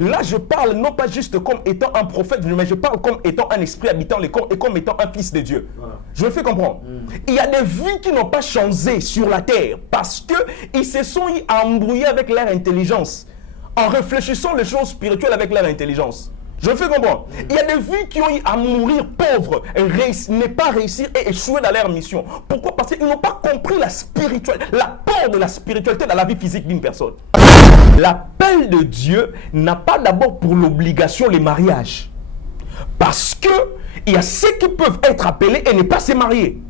Là, je parle non pas juste comme étant un prophète, mais je parle comme étant un esprit habitant les corps et comme étant un fils de Dieu. Voilà. Je me fais comprendre. Il y a des vies qui n'ont pas changé sur la terre parce qu'ils se sont embrouillés avec leur intelligence en réfléchissant les choses spirituelles avec leur intelligence. Je me fais comprendre. Il y a des vies qui ont eu à mourir pauvres, ne pas réussir et échouer dans leur mission. Pourquoi? Parce qu'ils n'ont pas compris l'apport de la spiritualité dans la vie physique d'une personne. L'appel de Dieu n'a pas d'abord pour l'obligation les mariages. Parce qu'il y a ceux qui peuvent être appelés et ne pas se marier.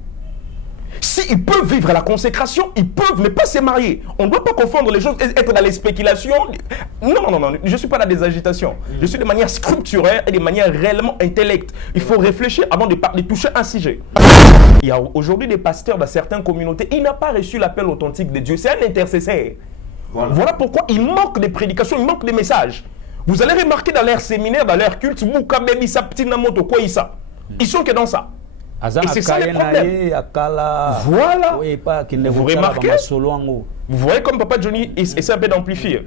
S'ils peuvent vivre la consécration, ils peuvent ne pas se marier. On ne doit pas confondre les choses, être dans les spéculations. Non, je ne suis pas dans des agitations. Je suis de manière scripturaire et de manière réellement intellecte. Il faut réfléchir avant de toucher un sujet. Il y a aujourd'hui des pasteurs dans certaines communautés, il n'a pas reçu l'appel authentique de Dieu. C'est un intercesseur. Voilà pourquoi il manque de prédications, il manque de messages. Vous allez remarquer dans leur séminaire, dans leur culte, ils sont que dans ça. Et c'est ça le problème. Voilà. Vous remarquez? Vous voyez comme Papa Johnny essaie un peu d'amplifier.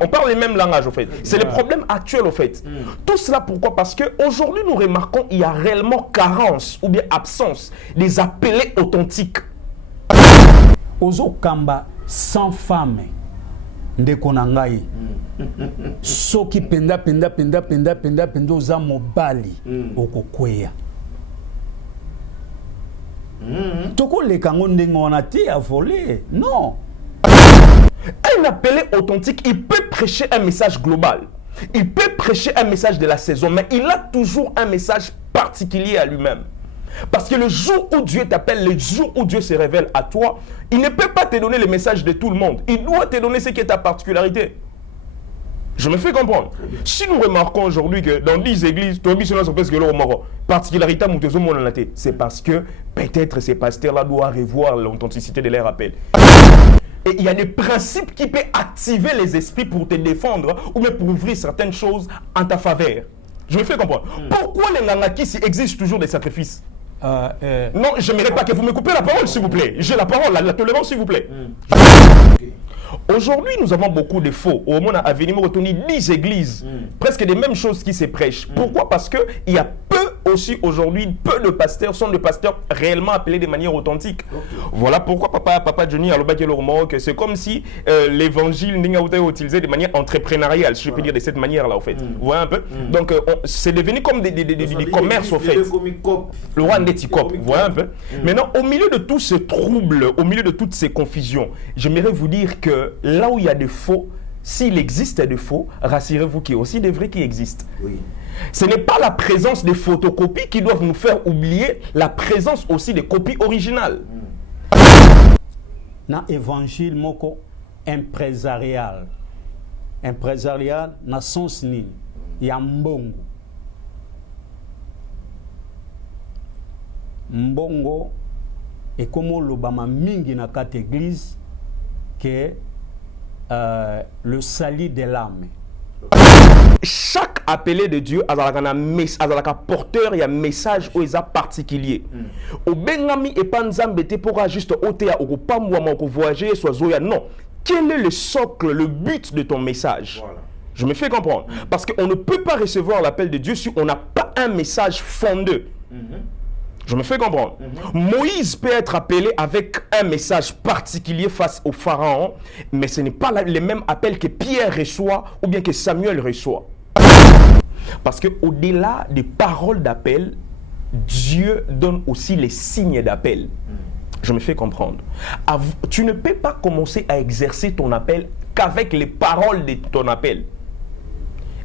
On parle les mêmes langages au fait. C'est le problème actuel au fait. Tout cela pourquoi? Parce qu'aujourd'hui nous remarquons qu'il y a réellement carence ou bien absence des appelés authentiques. Ozo Kamba sans femme. Ndekonangai. Soki penda oza mobali okokweya. Toko le kango ndengonati a volé. Non. Un appelé authentique, il peut prêcher un message global. Il peut prêcher un message de la saison, mais il a toujours un message particulier à lui-même. Parce que le jour où Dieu t'appelle, le jour où Dieu se révèle à toi, il ne peut pas te donner le message de tout le monde. Il doit te donner ce qui est ta particularité. Je me fais comprendre. Si nous remarquons aujourd'hui que dans 10 églises, particularité, c'est parce que peut-être ces pasteurs-là doivent revoir l'authenticité de leur appel. Et il y a des principes qui peuvent activer les esprits pour te défendre ou même pour ouvrir certaines choses en ta faveur. Je me fais comprendre. Pourquoi les Nangakis exigent toujours des sacrifices? Non, je n'aimerais pas que vous me coupez la parole, s'il vous plaît. J'ai la parole, la tolérance, s'il vous plaît. Aujourd'hui, nous avons beaucoup de faux. Au moment à venir, nous 10 églises, presque les mêmes choses qui se prêchent. Pourquoi? Parce qu'il y a peu aussi aujourd'hui, peu de pasteurs sont des pasteurs réellement appelés de manière authentique. Voilà pourquoi Papa Johnny a que c'est comme si l'évangile n'est pas utilisé de manière entrepreneuriale, si je peux dire de cette manière-là, au fait. Vous voyez un peu? Donc, c'est devenu comme des commerces, au fait. Le roi Netikop, vous voyez un peu? Maintenant, au milieu de tous ces troubles, au milieu de toutes ces confusions, j'aimerais vous dire que là où il y a des faux, s'il existe des faux, rassurez-vous qu'il y a aussi des vrais qui existent. Oui. Ce n'est pas la présence des photocopies qui doivent nous faire oublier la présence aussi des copies originales. Dans l'évangile moko empresarial, na sens ni ya mbongo. Mbongo et comme l'obama mingi na kate église que le salut de l'âme. Chaque appelé de Dieu a un porteur et un message particulier. Au Bengami et Panzambete pourra juste ôter au Pamouama pour voyager soit Zoya. Non. Quel est le socle, le but de ton message? Voilà. Je me fais comprendre. Parce qu'on ne peut pas recevoir l'appel de Dieu si on n'a pas un message fondé. Je me fais comprendre. Moïse peut être appelé avec un message particulier face au pharaon, mais ce n'est pas le même appel que Pierre reçoit ou bien que Samuel reçoit. Parce qu'au-delà des paroles d'appel, Dieu donne aussi les signes d'appel. Je me fais comprendre. Tu ne peux pas commencer à exercer ton appel qu'avec les paroles de ton appel.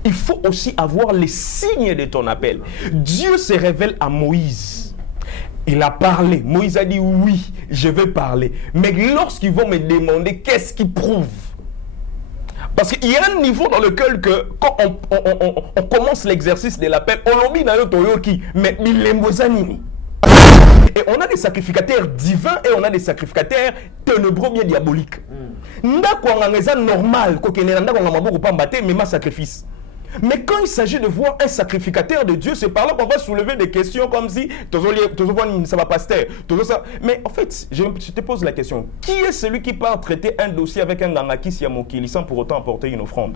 Il faut aussi avoir les signes de ton appel. Dieu se révèle à Moïse. Il a parlé. Moïse a dit oui, je vais parler. Mais lorsqu'ils vont me demander qu'est-ce qui prouve? Parce qu'il y a un niveau dans lequel que quand on commence l'exercice de l'appel, on l'a mis dans le toyoki, mais il est mozanini. Et on a des sacrificateurs divins et on a des sacrificateurs ténébreux bien diaboliques. Ndako ngangeza normal ko kenela ndako ngamaboko pambate mais ma sacrifice. Mais quand il s'agit de voir un sacrificateur de Dieu, c'est par là qu'on va soulever des questions comme si ça va pasteur. Mais en fait, je te pose la question. Qui est celui qui part traiter un dossier avec un gangaki siamokili sans pour autant apporter une offrande?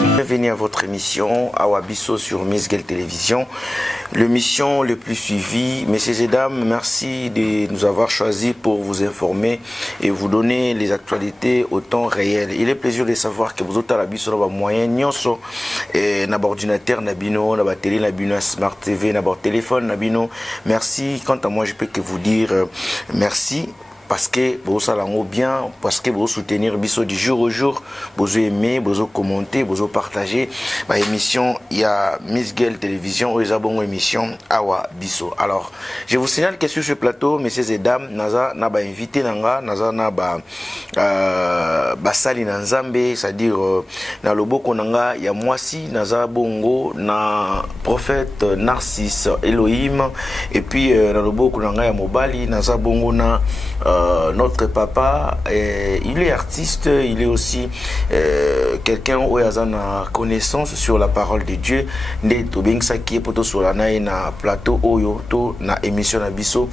Bienvenue à votre émission Awa Bisso sur Miss Gueule Télévision, l'émission le plus suivie. Messieurs et dames, merci de nous avoir choisis pour vous informer et vous donner les actualités au temps réel. Il est plaisir de savoir que vous êtes à la Bisso dans vos moyens, nyonso, na ordinateur, na bino, na télé, na bino, smart TV, na téléphone, na bino. Merci. Quant à moi, je peux que vous dire merci. Parce que vous allez bien, parce que vous soutenir Bisso du jour au jour, vous aimez, vous commenter, vous partager. Ma émission, il y a Miss Gueule Télévision, ou les abonnés émission Awa Bisso. Alors, je vous signale que sur ce plateau, messieurs et dames, naza n'a pas invité nanga, naza n'a pas basali nanzambe, c'est-à-dire dans le beau konanga, il y a moisi, naza bongo, na prophète Narcisse Elohim, et puis dans le beau konanga, il y a mobali, naza bongo na notre papa, il est artiste, il est aussi quelqu'un où il a une connaissance sur la parole de Dieu. Sur la plateau Oyo, na émission na Bisso,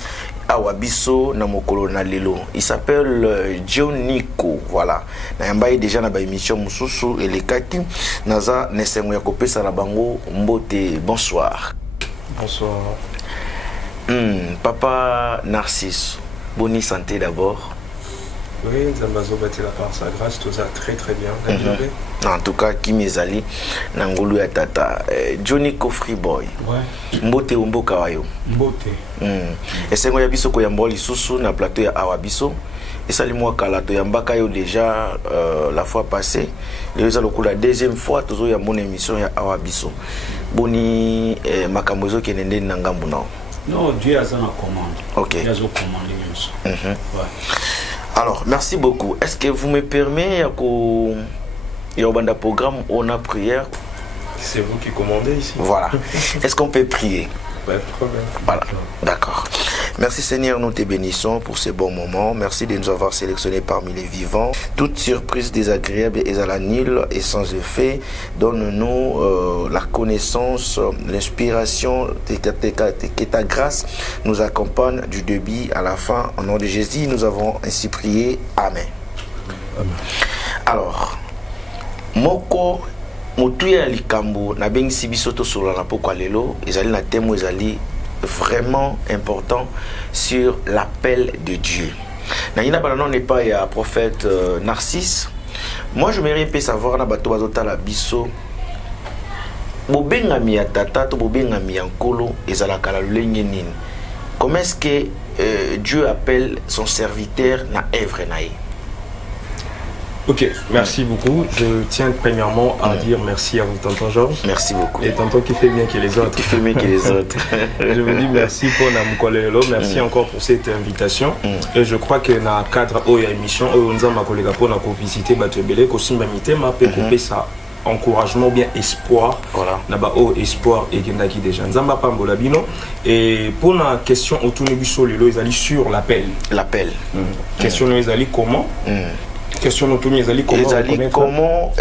Awa Bisso na mokolo na lelo. Il s'appelle Johniko, voilà. Na yambaye déjà na ba émission mususu et les kaki naza nesengo ya kopesa na bango mbote. Bonsoir. Bonsoir. Papa Narcisse. Bonne santé d'abord. Oui, Nzambazo batela par sa grâce, tout ça très très bien. En tout cas, Kimezali, Nangulu ya tata. Johnny Free Boy. Ouais. Mbote umboka wayo. Mbote. Esengo ya biso ko ya mboli susu na plateau ya Awa Bisso. Et ça, moi, Kalato Yambaka yo déjà la fois passée. La deuxième fois, toujours y a mon émission ya Awa Bisso. Boni Makambozo qui est Nangambu non. Non, Dieu a une commande. Ok. Il a une commande. Ouais. Alors, merci beaucoup. Est-ce que vous me permettez il y a un programme où on a prière? C'est vous qui commandez ici. Voilà. Est-ce qu'on peut prier? Pas de problème. Voilà. D'accord. Merci Seigneur, nous te bénissons pour ces bons moments. Merci de nous avoir sélectionnés parmi les vivants. Toute surprise désagréable est à la nulle et sans effet. Donne-nous la connaissance, l'inspiration, que ta grâce nous accompagne du début à la fin. Au nom de Jésus, nous avons ainsi prié. Amen. Amen. Alors, Moko Motuya Likambo, na bengi sibisoto sur la poko lelo, ezali na thème ezali vraiment important sur l'appel de Dieu. Nayina bananon n'est pas ya prophète Narcisse. Moi je m'aimerais bien savoir na bato bazota la biso. Bobengami ya tata to bobengami ya nkolo ezalaka la lolenge nini. Comment est-ce que Dieu appelle son serviteur na œuvre naïe? Ok, merci beaucoup. Je tiens premièrement à dire merci à vous, tonton Georges. Merci beaucoup. Et tonton qui fait bien que les autres. Qui fait mieux que les autres. Je vous dis merci pour Namukolelo. Merci encore pour cette invitation. Et je crois que dans le cadre de l'émission, nous avons visité Batebele, que nous avons ça encouragement, bien espoir. Voilà. Là-bas, espoir et Gendaki déjà. Nzamba Pambolabino. Et pour la question autour de Solilo, ils allaient sur l'appel. L'appel. Question ils allaient comment? Question comment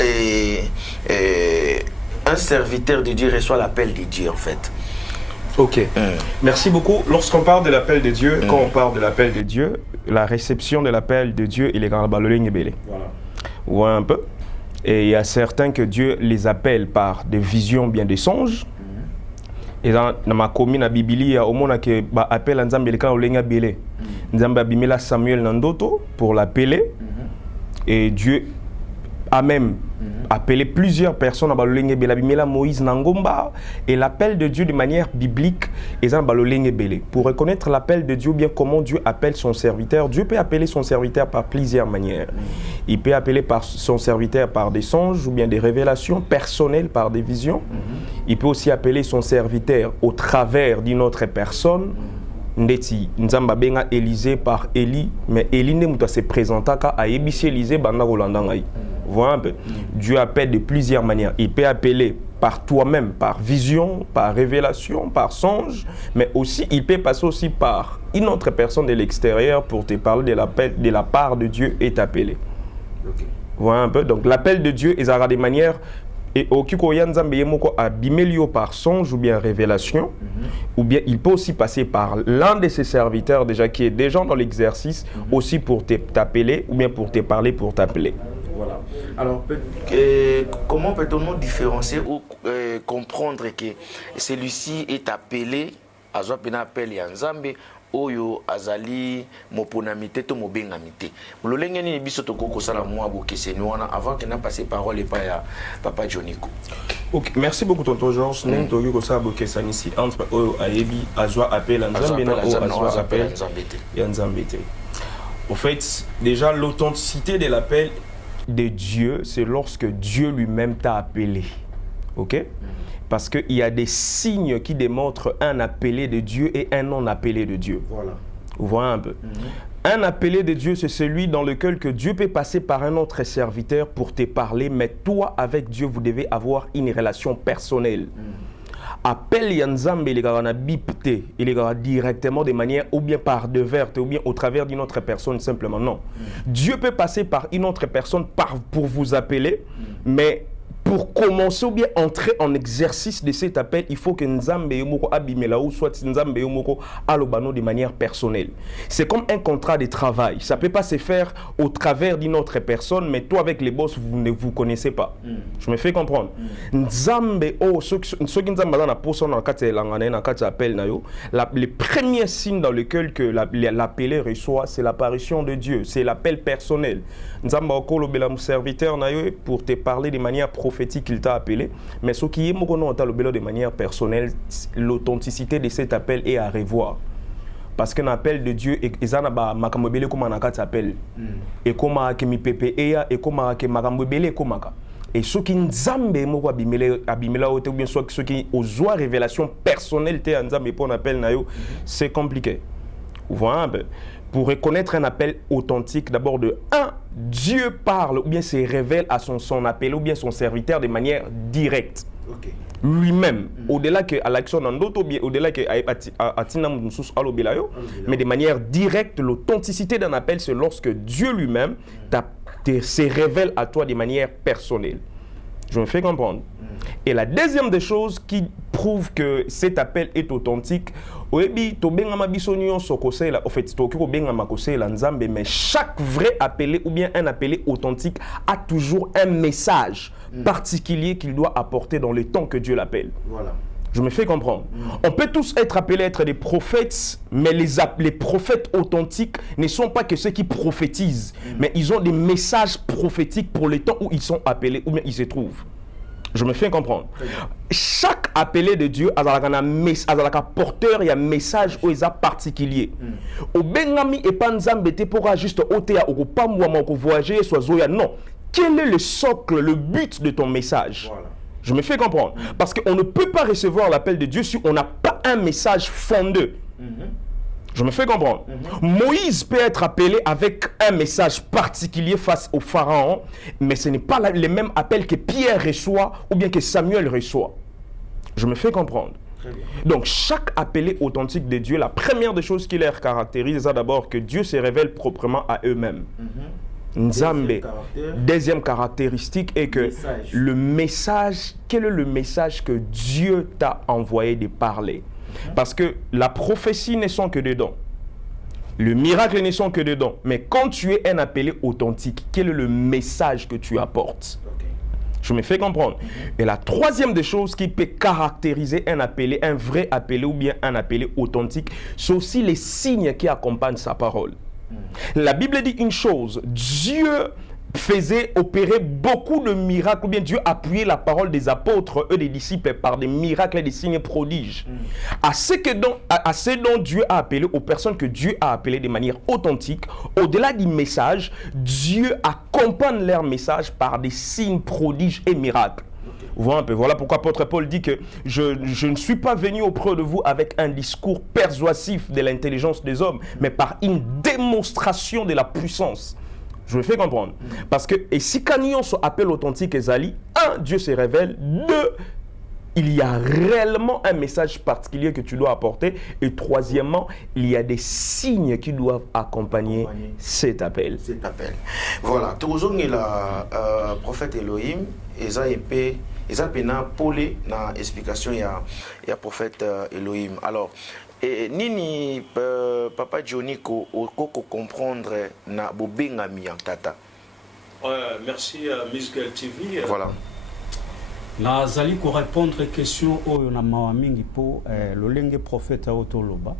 un serviteur de Dieu reçoit l'appel de Dieu en fait. Ok, merci beaucoup. Lorsqu'on parle de l'appel de Dieu, quand on parle de l'appel de Dieu, la réception de l'appel de Dieu, il est dans le ligne belé. Voilà. Ouais, un peu. Et il y a certains que Dieu les appelle par des visions, bien des songes. Et dans ma commune à Bibili, au monde qui appelle un Nzambe quand on l'a belé. Nzambe abimela Samuel Nandoto pour l'appeler. Et Dieu a même appelé plusieurs personnes à Balolenge Belabimela, Moïse Nangomba. Et l'appel de Dieu de manière biblique est un Balolenge Belé. Pour reconnaître l'appel de Dieu, bien comment Dieu appelle son serviteur, Dieu peut appeler son serviteur par plusieurs manières. Il peut appeler son serviteur par des songes ou bien des révélations personnelles, par des visions. Il peut aussi appeler son serviteur au travers d'une autre personne. Ndeti Nzamba benga Élisée par Élie, mais Élie ne muta se présenta qu'à Ébissé Élisée banda rolandangaï. Voilà un peu. Dieu appelle de plusieurs manières. Il peut appeler par toi-même, par vision, par révélation, par songe, mais aussi il peut passer aussi par une autre personne de l'extérieur pour te parler de l'appel de la part de Dieu et t'appeler. Okay. Voilà un peu. Donc l'appel de Dieu est à des manières. Et au Kikoyanzambe Yemoko a bimelio par songe ou bien révélation, ou bien il peut aussi passer par l'un de ses serviteurs déjà qui est déjà dans l'exercice, aussi pour t'appeler ou bien pour te parler, pour t'appeler. Voilà. Alors, comment peut-on différencier ou comprendre que celui-ci est appelé, à Zopena appel Yanzambe, Oyo Azali Moponamite to Mobengamite. Mololenge ni biso to koko sala moi bokese nuana avant que n'a passé parole et pas ya Papa Joniko. Ok, merci beaucoup tonton Georges. Nen to yoko sa bokesa ici entre Oyo Ayebi Azwa appel Nzambe na Oyo Azwa appel Yanzambete. En fait, déjà l'authenticité de l'appel de Dieu, c'est lorsque Dieu lui-même t'a appelé. Ok? Parce qu'il y a des signes qui démontrent un appelé de Dieu et un non appelé de Dieu. Voilà. Vous voyez un peu. Un appelé de Dieu, c'est celui dans lequel que Dieu peut passer par un autre serviteur pour te parler, mais toi, avec Dieu, vous devez avoir une relation personnelle. Appel Yanzambe, il est bipté, il est directement de manière ou bien par de verte ou bien au travers d'une autre personne simplement. Non. Dieu peut passer par une autre personne pour vous appeler, mais pour commencer ou bien entrer en exercice de cet appel, il faut que Nzambe Yomoko abimela ou soit Nzambe Yomoko alobano de manière personnelle. C'est comme un contrat de travail. Ça ne peut pas se faire au travers d'une autre personne, mais toi avec les boss, vous ne vous connaissez pas. Je me fais comprendre. Nzambe, ce qui Nzambe dans la personne dans appel, les premiers signes dans lesquels l'appelé reçoit, c'est l'apparition de Dieu, c'est l'appel personnel. Nzambe okolo mon serviteur pour te parler de manière prophétique qu'il t'a appelé, mais ce qui est de manière personnelle, l'authenticité de cet appel est à revoir. Parce qu'un appel de Dieu est makamobele comme un appel. Et comme mi pepe et comme makamobele comme et ce qui Nzambe moko abimela ou bien soit ce qui aux révélation personnelle te Nzambe pour un appel nayo, c'est compliqué. Vous voyez un peu. Pour reconnaître un appel authentique, d'abord de 1, Dieu parle ou bien se révèle à son appel ou bien son serviteur de manière directe. Okay. Lui-même, au-delà que Alexandre Nandoto, au-delà que Atina Moussous Alobelayo, mais de manière directe, l'authenticité d'un appel, c'est lorsque Dieu lui-même se révèle à toi de manière personnelle. Je me fais comprendre. Et la deuxième des choses qui prouve que cet appel est authentique, mais chaque vrai appelé ou bien un appelé authentique a toujours un message particulier qu'il doit apporter dans le temps que Dieu l'appelle. Voilà. Je me fais comprendre. On peut tous être appelés à être des prophètes, mais les prophètes authentiques ne sont pas que ceux qui prophétisent, mais ils ont des messages prophétiques pour le temps où ils sont appelés ou bien ils se trouvent. Je me fais comprendre. Chaque appelé de Dieu a un porteur et un message particulier. Au Bengami et Panzambete pourra juste ôter au Pamouama au voyager soit Zoya. Non. Quel est le socle, le but de ton message? Voilà. Je me fais comprendre. Parce qu'on ne peut pas recevoir l'appel de Dieu si on n'a pas un message fondé. Je me fais comprendre. Moïse peut être appelé avec un message particulier face au pharaon, mais ce n'est pas le même appel que Pierre reçoit ou bien que Samuel reçoit. Je me fais comprendre. Donc chaque appelé authentique de Dieu, la première des choses qui les caractérise, c'est d'abord que Dieu se révèle proprement à eux-mêmes. Nzambe. Deuxième caractéristique est que le message, quel est le message que Dieu t'a envoyé de parler? Parce que la prophétie ne sont que dedans. Le miracle ne sont que dedans. Mais quand tu es un appelé authentique, quel est le message que tu apportes? Je me fais comprendre. Et la troisième des choses qui peut caractériser un appelé, un vrai appelé ou bien un appelé authentique, c'est aussi les signes qui accompagnent sa parole. La Bible dit une chose, Dieu faisait opérer beaucoup de miracles, ou bien Dieu appuyait la parole des apôtres, eux des disciples, par des miracles et des signes prodiges. À ce dont Dieu a appelé, aux personnes que Dieu a appelées de manière authentique, au-delà du message, Dieu accompagne leur message par des signes prodiges et miracles. Voilà un peu. Voilà pourquoi l'apôtre Paul dit que je ne suis pas venu auprès de vous avec un discours persuasif de l'intelligence des hommes, mais par une démonstration de la puissance. Je me fais comprendre. Parce que, et si Canyon se appelle authentique Ezali, 1, Dieu se révèle, 2, il y a réellement un message particulier que tu dois apporter, et troisièmement, il y a des signes qui doivent accompagner cet appel. Cet appel. Voilà. Toujours il a prophète Elohim, Eza pena polé na explication ya prophète Elohim. Alors, nini Papa Joniko oko comprendre na bobengami en tata. Merci Miss Girl TV. Voilà. Nazali ko répondre question oyo na mawa mingi po lolenge prophète autoloba.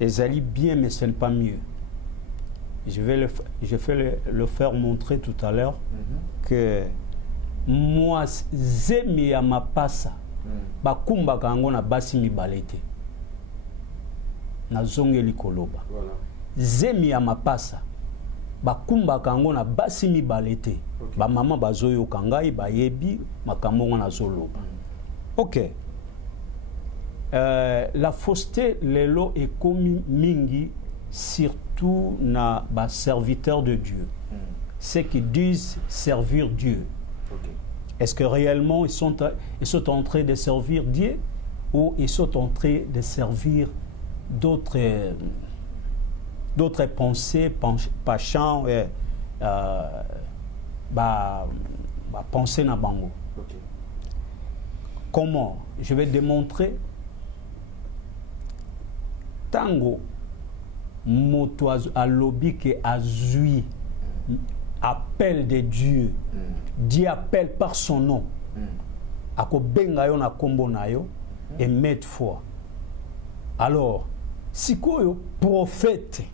Ezali bien mais ce n'est pas mieux. Je vais le faire montrer tout à l'heure que moi zemi ya mapasa bakumba kango na basi mibalete na zongeli koloba. Voilà. Zemi ya mapasa bakumba kango na basi mibalete. Okay. Ba mama bazoyo kangai bayebi makambo na zoloba. OK. La fausseté lelo est commis mingi surtout na ba serviteurs de Dieu. Ceux qui disent servir Dieu. Okay. Est-ce que réellement ils sont en train de servir Dieu ou ils sont en train de servir d'autres pensées, passions, pensées na bango. Okay. Comment? Je vais démontrer. Tango moto a lobby que azui appel de Dieu. Dieu appelle par son nom. Ako benga yo na kombo na yo et mettre foi. Alors, si koyo prophète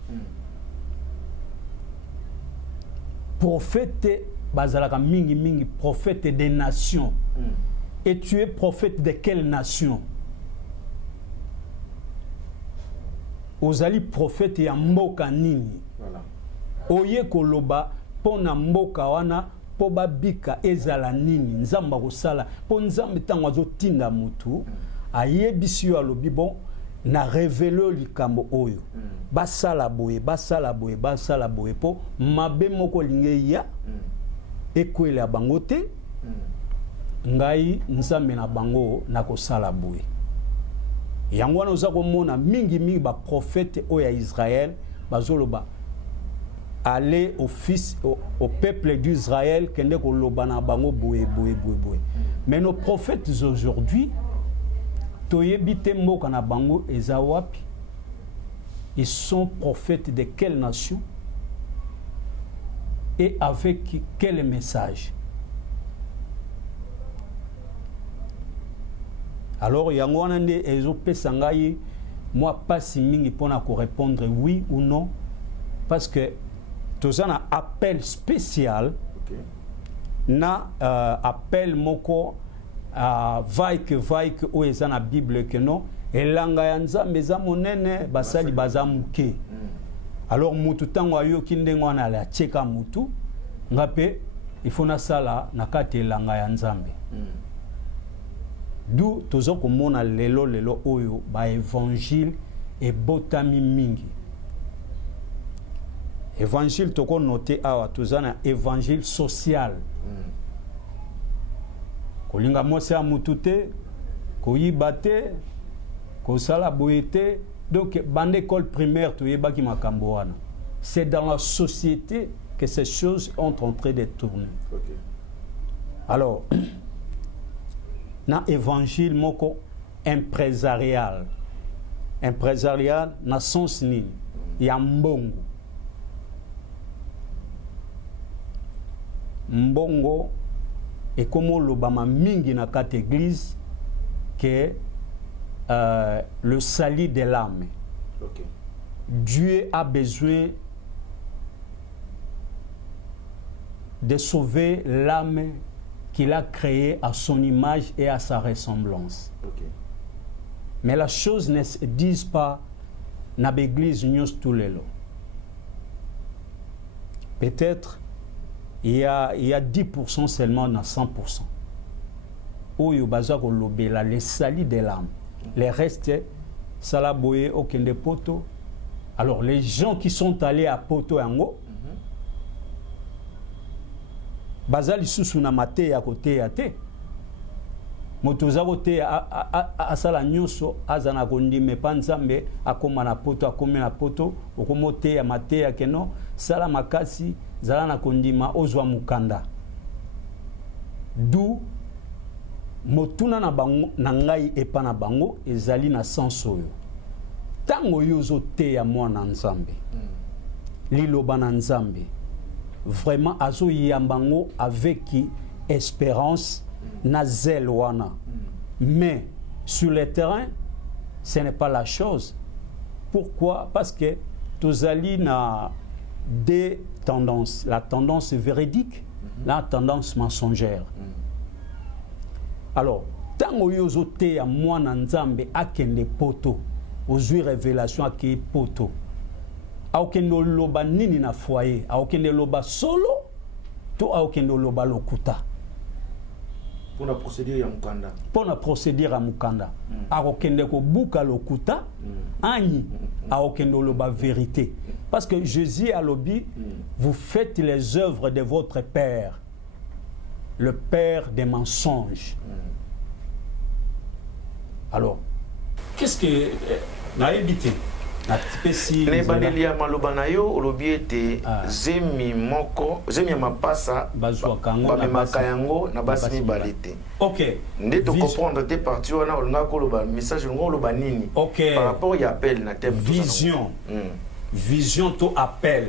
bazalaka mingi prophète des nations. Et tu es prophète de quelle nation? Ozali prophète ya mboka nini? Voilà. Oye koloba pona mboka wana po babika ezala nini nzamba kosala po nzambe tango azotinda mutu ayebisi yo alobi bon na révéler likambo oyo basala boye po mabe moko linge ya ekwela bango te ngai nzambe na bango na kosala boye. Yango wana oza komona mingi ba prophète oya Israël bazoloba aller au peuple d'Israël kende koloba na bango boye. Mais nos prophètes aujourd'hui toyebite mboka na bango eza wapi? Ils sont prophètes de quelle nation et avec quel message? Alors, yango wana nde ezopesa ngai moi pas si mingi pona ko répondre oui ou non parce que tous un appel spécial. Okay. Na appel moko vai que o eza na Bible que non elanga ya nzambe za monene basali bazamuke. Alors mutu tango ayoki ndengo wana la cheka mutu ngape il faut na sala na kati elanga ya nzambe. D'où tozo komona lelo oyo ba évangile et botami mingi. Évangile toko noté awa tozana évangile social. Kolinga mwasi ya mutute, koyiba te, kosala boye te. Donc bande école primaire toyeba ki makambo wana. C'est dans la société que ces choses sont en train de tourner. Okay. Alors na évangile moko empresarial na sens nini ya mbongo et comme lobama mingi na kati église que le salut de l'âme. Okay. Dieu a besoin de sauver l'âme qu'il a créé à son image et à sa ressemblance. Okay. Mais la chose ne se dit pas dans l'église news tous les lots. Peut-être il y a 10% seulement dans 100%. Où il y a le salut de l'âme. Les restes, salaboye okende poto. Alors les gens qui sont allés à Poto Yango, bazali susu na mate ya kote ya te. Motoza kote asala nyonso azana kondime panzambe akoma na poto akome na poto okomote ya mate ya keno sala makasi zala na kondima ozwa mukanda. Du motuna na bango na ngai epa na bango ezali na senso yo. Tango yozo te ya mwana nzambe. Liloba na nzambe. vraiment azo yambango avec espérance na zèle wana. Mais sur le terrain, ce n'est pas la chose. Pourquoi? Parce que tozali na deux tendances. La tendance véridique, la tendance mensongère. Alors, tant que vous avez à moi nzambe akende poto, vous avez révélation akende poto. Aokende loba nini na foyer, aokende loba solo, to aokende loba lokuta. Pour la procédure à Mukanda. Pour la procédure à Mukanda. Aokende ko buka lokuta, ani aokende loba vérité. Parce que Jésus a lobby, vous faites les œuvres de votre père, le père des mensonges. Alors, qu'est-ce que n'a évité? Ne banelia maloba na yo olobi ete zemi moko zemi mapasa bamemaka yango na basi mibale te. Ok. Nde to comprendre te parti wana olinga koloba message ngo oloba nini par rapport ya appel na thème vision. Vision to appel.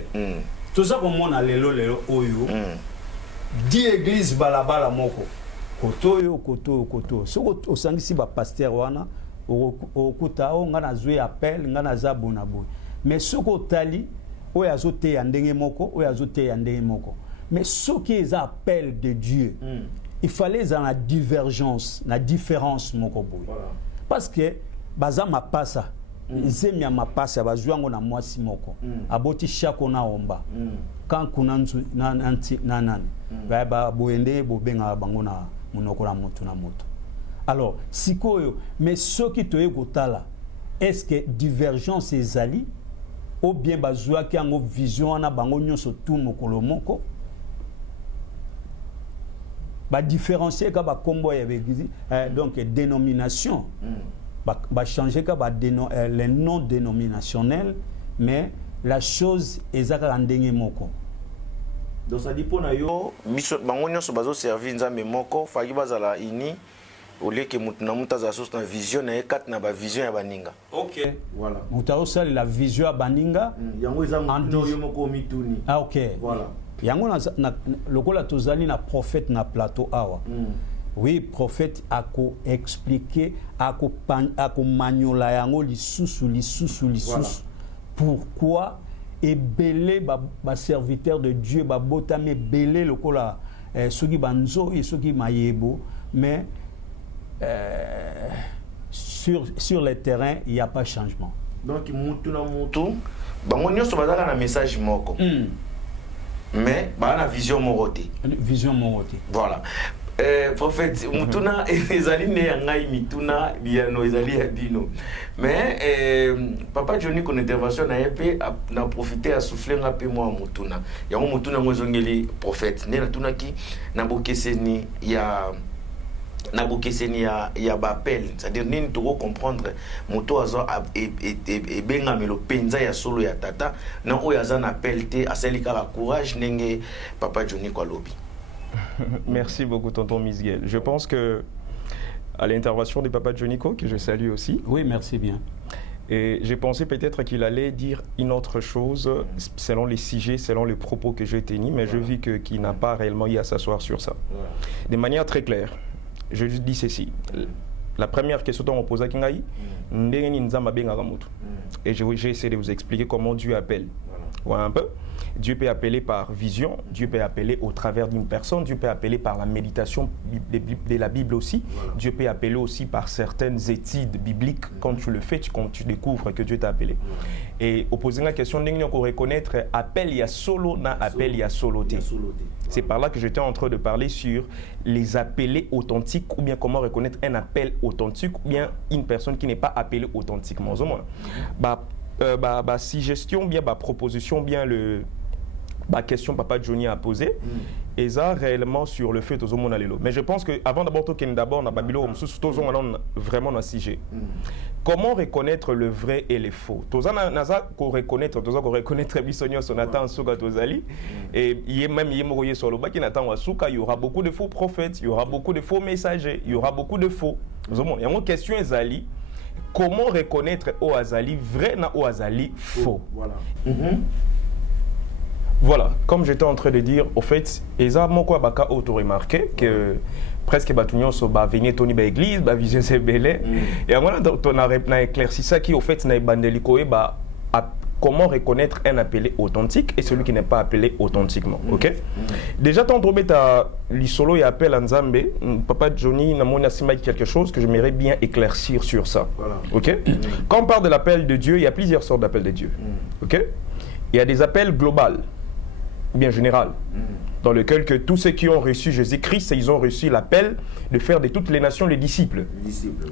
Tout ça comme on a lelo oyo. 10 églises balabala moko. Koto. Soko osangisi ba pasteur wana okuta o ngana zwe appel ngana za bonaboy. Mais soko tali o yazote ya ndenge moko, o yazote ya ndenge moko. Mais ce qui est appel de Dieu, il fallait dans la divergence, la différence moko boy. Parce que baza mapasa nzemi ya mapasa bazwango na mwasi moko aboti shako na omba kan kunanzu na nani ba boende bobenga bango na munoko la moto na moto. Alors sikoyo mais ce qui te ekotala est-ce que divergence ezali ou bien bazwa ki ango vision na bango nyonso tout mokolo moko ba différencier ka ba kombo ya begizi donc dénomination va changer les noms dénominationnels, mais la chose est à moko. Donc ça dit pour nous, bangonyo so bazo servir nzambe moko, fagi bazala ini au lieu que mutuna mutaza sos na vision na ekat na ba vision ya baninga. OK. Voilà. Mutao sali la vision ya baninga. Yango ezango yo moko mituni. Ah OK. Voilà. Yango na lokola tozali na prophète na plateau awa. Oui, prophète a expliqué, a maniola yango lisusu. Pourquoi et belé ba serviteur de Dieu ba botame belé lokola soki banzo et soki mayebo, mais sur le terrain il y a pas changement. Donc mutu na mutu bango nyonso bazaka na message moko. Mais ba na vision morote. Vision morote. Voilà. Prophète mutuna ezali ne yangai mituna biano ezali ya bino mais papa Johnny kon intervention na EP na profiter à souffler nga pe moi mutuna yango mutuna ngozongeli prophète ne na tunaki na bokeseni ya ba appel, c'est-à-dire nini to comprendre moto azo e benga melo penza ya solo ya tata na o ya za na appel te aseli ka courage nenge papa Johnny kwa lobby. Merci beaucoup, tonton Misguel. Je pense que à l'intervention de Papa Johnnyko, que je salue aussi. Oui, merci bien. Et j'ai pensé peut-être qu'il allait dire une autre chose selon les sujets, selon les propos que j'ai tenus, mais je vis qu'il n'a pas réellement eu à s'asseoir sur ça. De manière très claire, je dis ceci. La première question qu'on pose à Kingaï, et j'ai essayé de vous expliquer comment Dieu appelle. Voilà un peu. Dieu peut appeler par vision, Dieu peut appeler au travers d'une personne, Dieu peut appeler par la méditation de la Bible aussi, Dieu peut appeler aussi par certaines études bibliques. Quand tu le fais, quand tu découvres que Dieu t'a appelé. Et au poser la question, on reconnaître appel, il y a solo, na appel, il y a soloté. C'est par là que j'étais en train de parler sur les appelés authentiques, ou bien comment reconnaître un appel authentique, ou bien une personne qui n'est pas appelée authentiquement. Suggestion, bien proposition, bien question papa Johnny a posée, et ça réellement sur le fait de mon allélo. Mais je pense que avant d'abord on a Babylone, on vraiment un sujet. Comment reconnaître le vrai et le faux? Reconnaître Sonatan Suga Tozali, et il y a même sur le bac, il y aura beaucoup de faux prophètes, il y aura beaucoup de faux messagers, il y aura beaucoup de faux. Il y a une question Ezali. Comment reconnaître au Azali vrai na au Azali faux? Voilà. Voilà, comme j'étais en train de dire, au fait, Eza Moko Abaka auto remarqué que presque Batunion so ba venir Tony ba église, ba vision c'est belé. Et à moi on a éclairci ça qui au fait na bandelikoé ba comment reconnaître un appelé authentique et celui qui n'est pas appelé authentiquement. OK? Déjà tant que tu as l'isolo et appel à Nzambe, papa Johnny n'a mon assimilé quelque chose que j'aimerais bien éclaircir sur ça. Voilà. OK? Quand on parle de l'appel de Dieu, il y a plusieurs sortes d'appels de Dieu. OK? Il y a des appels globaux, bien général, dans lequel que tous ceux qui ont reçu Jésus-Christ, ils ont reçu l'appel de faire de toutes les nations les disciples.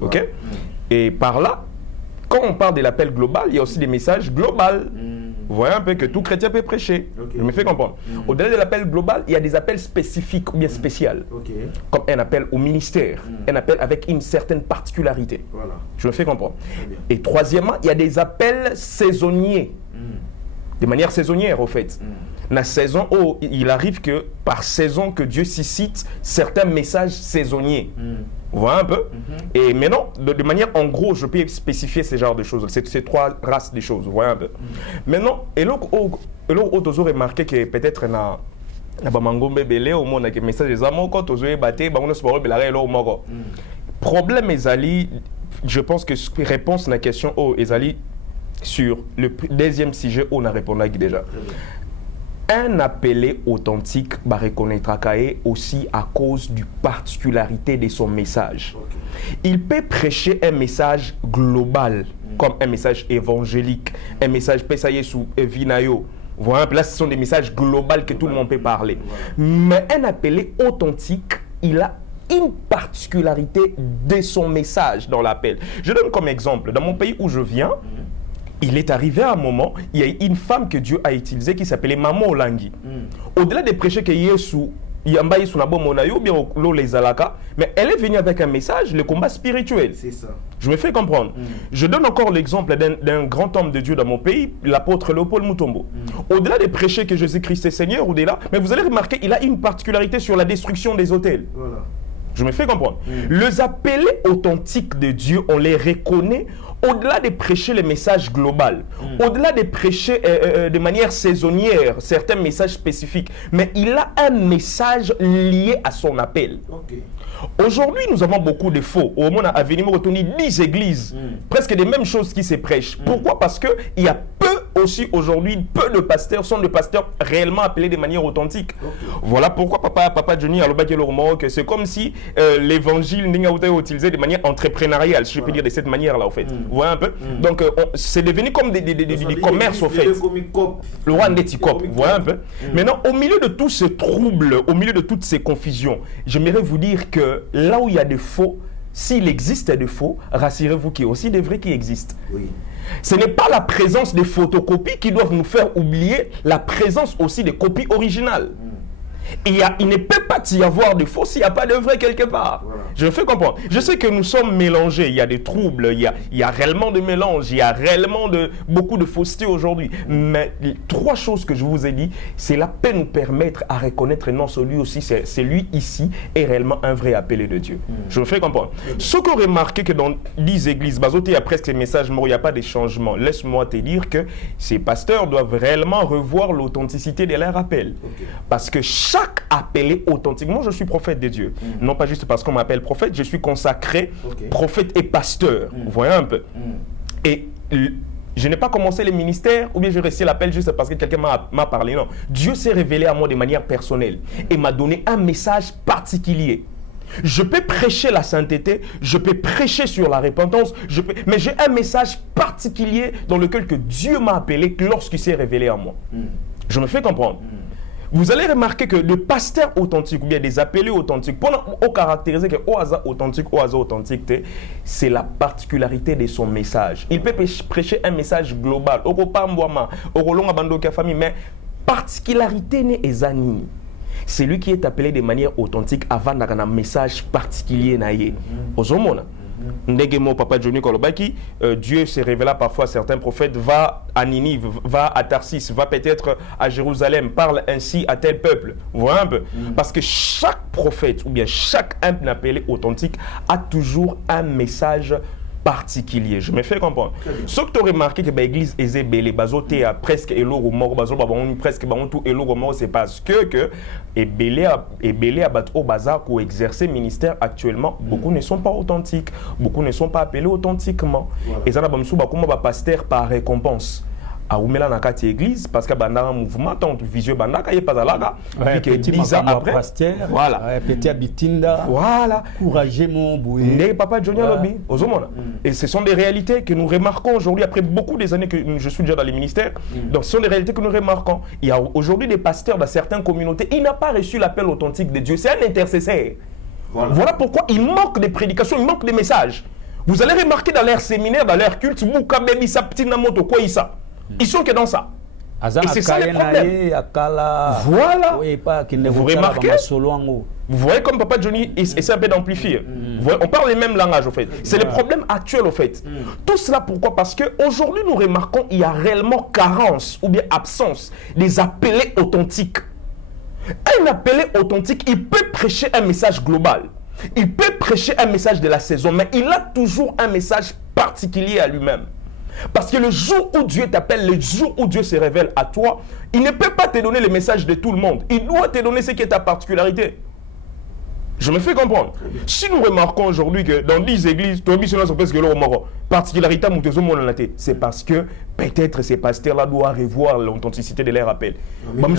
OK? Voilà. Et par là, quand on parle de l'appel global, il y a aussi des messages globaux. Vous voyez un peu que tout chrétien peut prêcher. Je me fais comprendre. Au-delà de l'appel global, il y a des appels spécifiques ou bien spéciaux. Comme un appel au ministère, un appel avec une certaine particularité. Voilà. Je me fais comprendre. Et troisièmement, il y a des appels saisonniers. De manière saisonnière, au fait. La saison, il arrive que par saison que Dieu suscite certains messages saisonniers. Vous voyez un peu? Et maintenant, de manière en gros, je peux spécifier ce genre de choses. Ces trois races de choses. Vous voyez un peu? Maintenant, et là, vous avez remarqué que peut-être na Bamangombe Belé, au monde, avec message des amants, quand vous avez battu, on se parle de la au Moro. Problème, Ezali, je pense que réponse à la question, Ezali, sur le deuxième sujet, on a répondu déjà. Un appelé authentique va reconnaître Akae aussi à cause du particularité de son message. Il peut prêcher un message global, comme un message évangélique, un message Pesaye sous Vinayo. Voilà, là, ce sont des messages globaux que tout le monde peut parler. Mais un appelé authentique, il a une particularité de son message dans l'appel. Je donne comme exemple, dans mon pays où je viens, il est arrivé à un moment, il y a une femme que Dieu a utilisée qui s'appelait Maman Olangi. Au-delà des prêchés que Yesu, Yambaye Sunabo Monayo, bien les Alaka, mais elle est venue avec un message, le combat spirituel. C'est ça. Je me fais comprendre. Je donne encore l'exemple d'un grand homme de Dieu dans mon pays, l'apôtre Léopold Mutombo. Au-delà des prêchés que Jésus-Christ est Seigneur, au-delà, mais vous allez remarquer, il a une particularité sur la destruction des autels. Voilà. Je me fais comprendre. Les appelés authentiques de Dieu, on les reconnaît au-delà de prêcher les messages globaux, au-delà de prêcher de manière saisonnière certains messages spécifiques, mais il a un message lié à son appel. Aujourd'hui, nous avons beaucoup de faux. Au moment à venir, on 10 églises, presque les mêmes choses qui se prêchent. Pourquoi? Parce qu'il y a peu aussi aujourd'hui, peu de pasteurs sont des pasteurs réellement appelés de manière authentique. Voilà pourquoi papa Johnny a que c'est comme si l'évangile n'a été utilisé de manière entrepreneuriale, si je peux dire de cette manière-là, au fait. Vous voyez un peu? Donc, c'est devenu comme des commerces, au fait. Le roi Netikop, vous voyez un peu? Maintenant, au milieu de tous ces troubles, au milieu de toutes ces confusions, j'aimerais vous dire que là où il y a des faux, s'il existe des faux, rassurez-vous qu'il y a aussi des vrais qui existent. Ce n'est pas la présence des photocopies qui doivent nous faire oublier la présence aussi des copies originales. Il ne peut pas y avoir de faux s'il n'y a pas de vrai quelque part. Voilà. Je me fais comprendre. Je sais que nous sommes mélangés. Il y a des troubles, il y a réellement de mélange, il y a réellement beaucoup de fausseté aujourd'hui. Mais les trois choses que je vous ai dit, cela peut nous permettre à reconnaître non, celui aussi, c'est lui ici est réellement un vrai appelé de Dieu. Je me fais comprendre. Ce qu'on remarque que dans 10 églises, il y a presque des messages, il n'y a pas de changement. Laisse-moi te dire que ces pasteurs doivent réellement revoir l'authenticité de leur appel. Parce que chaque appelé authentique. Moi, je suis prophète de Dieu. Non pas juste parce qu'on m'appelle prophète, je suis consacré prophète et pasteur. Vous voyez un peu. Et je n'ai pas commencé les ministères ou bien j'ai reçu l'appel juste parce que quelqu'un m'a parlé. Non. Dieu s'est révélé à moi de manière personnelle et m'a donné un message particulier. Je peux prêcher la sainteté, je peux prêcher sur la repentance, mais j'ai un message particulier dans lequel que Dieu m'a appelé lorsqu'il s'est révélé à moi. Je me fais comprendre. Vous allez remarquer que le pasteur authentique ou bien des appelés authentiques, pour caractériser que Oaza authentique, c'est la particularité de son message. Il peut prêcher un message global, mais particularité n'est ezani. C'est lui qui est appelé de manière authentique avant d'avoir un message particulier. Ndegemo Papa Johnny Kolobaki, Dieu s'est révélé parfois à certains prophètes, va à Ninive, va à Tarsis, va peut-être à Jérusalem, parle ainsi à tel peuple. Vous voyez un peu? Parce que chaque prophète ou bien chaque appelé authentique a toujours un message particulier. Je me fais comprendre. Ce que tu as remarqué que l'église est belé, bazoté a presque eloro mort, presque tout eloro mort, c'est parce que est belé à battre au bazar pour exercer ministère actuellement. Beaucoup ne sont pas authentiques, beaucoup ne sont pas appelés authentiquement. Et ça, comme pasteur par récompense. À Oumela na kati église parce que banda un mouvement tant visio banda ka pas là puis que 10 ans après voilà petit abitinda voilà courageux mon boué né papa Johnny Lobby ozomona et ce sont des réalités que nous remarquons aujourd'hui après beaucoup des années que je suis déjà dans les ministères. Donc ce sont des réalités que nous remarquons. Il y a aujourd'hui des pasteurs dans certaines communautés, il n'a pas reçu l'appel authentique de Dieu, c'est un intercesseur. Voilà pourquoi il manque de prédications, il manque de messages. Vous allez remarquer dans leur séminaire, dans leur culte, Mouka Baby Saptina Moto quoi ça. Ils sont que dans ça. Et c'est ça le problème. Voilà. Vous remarquez? Vous voyez comme Papa Johnny essaie un peu d'amplifier. On parle les mêmes langages au fait. C'est le problème actuel au fait. Tout cela pourquoi? Parce qu'aujourd'hui nous remarquons qu'il y a réellement carence ou bien absence des appelés authentiques. Un appelé authentique, il peut prêcher un message global. Il peut prêcher un message de la saison, mais il a toujours un message particulier à lui-même. Parce que le jour où Dieu t'appelle, le jour où Dieu se révèle à toi, il ne peut pas te donner le message de tout le monde. Il doit te donner ce qui est ta particularité. Je me fais comprendre. Si nous remarquons aujourd'hui que dans 10 églises, c'est parce que peut-être ces pasteurs-là doivent revoir l'authenticité de leur appel. Voilà.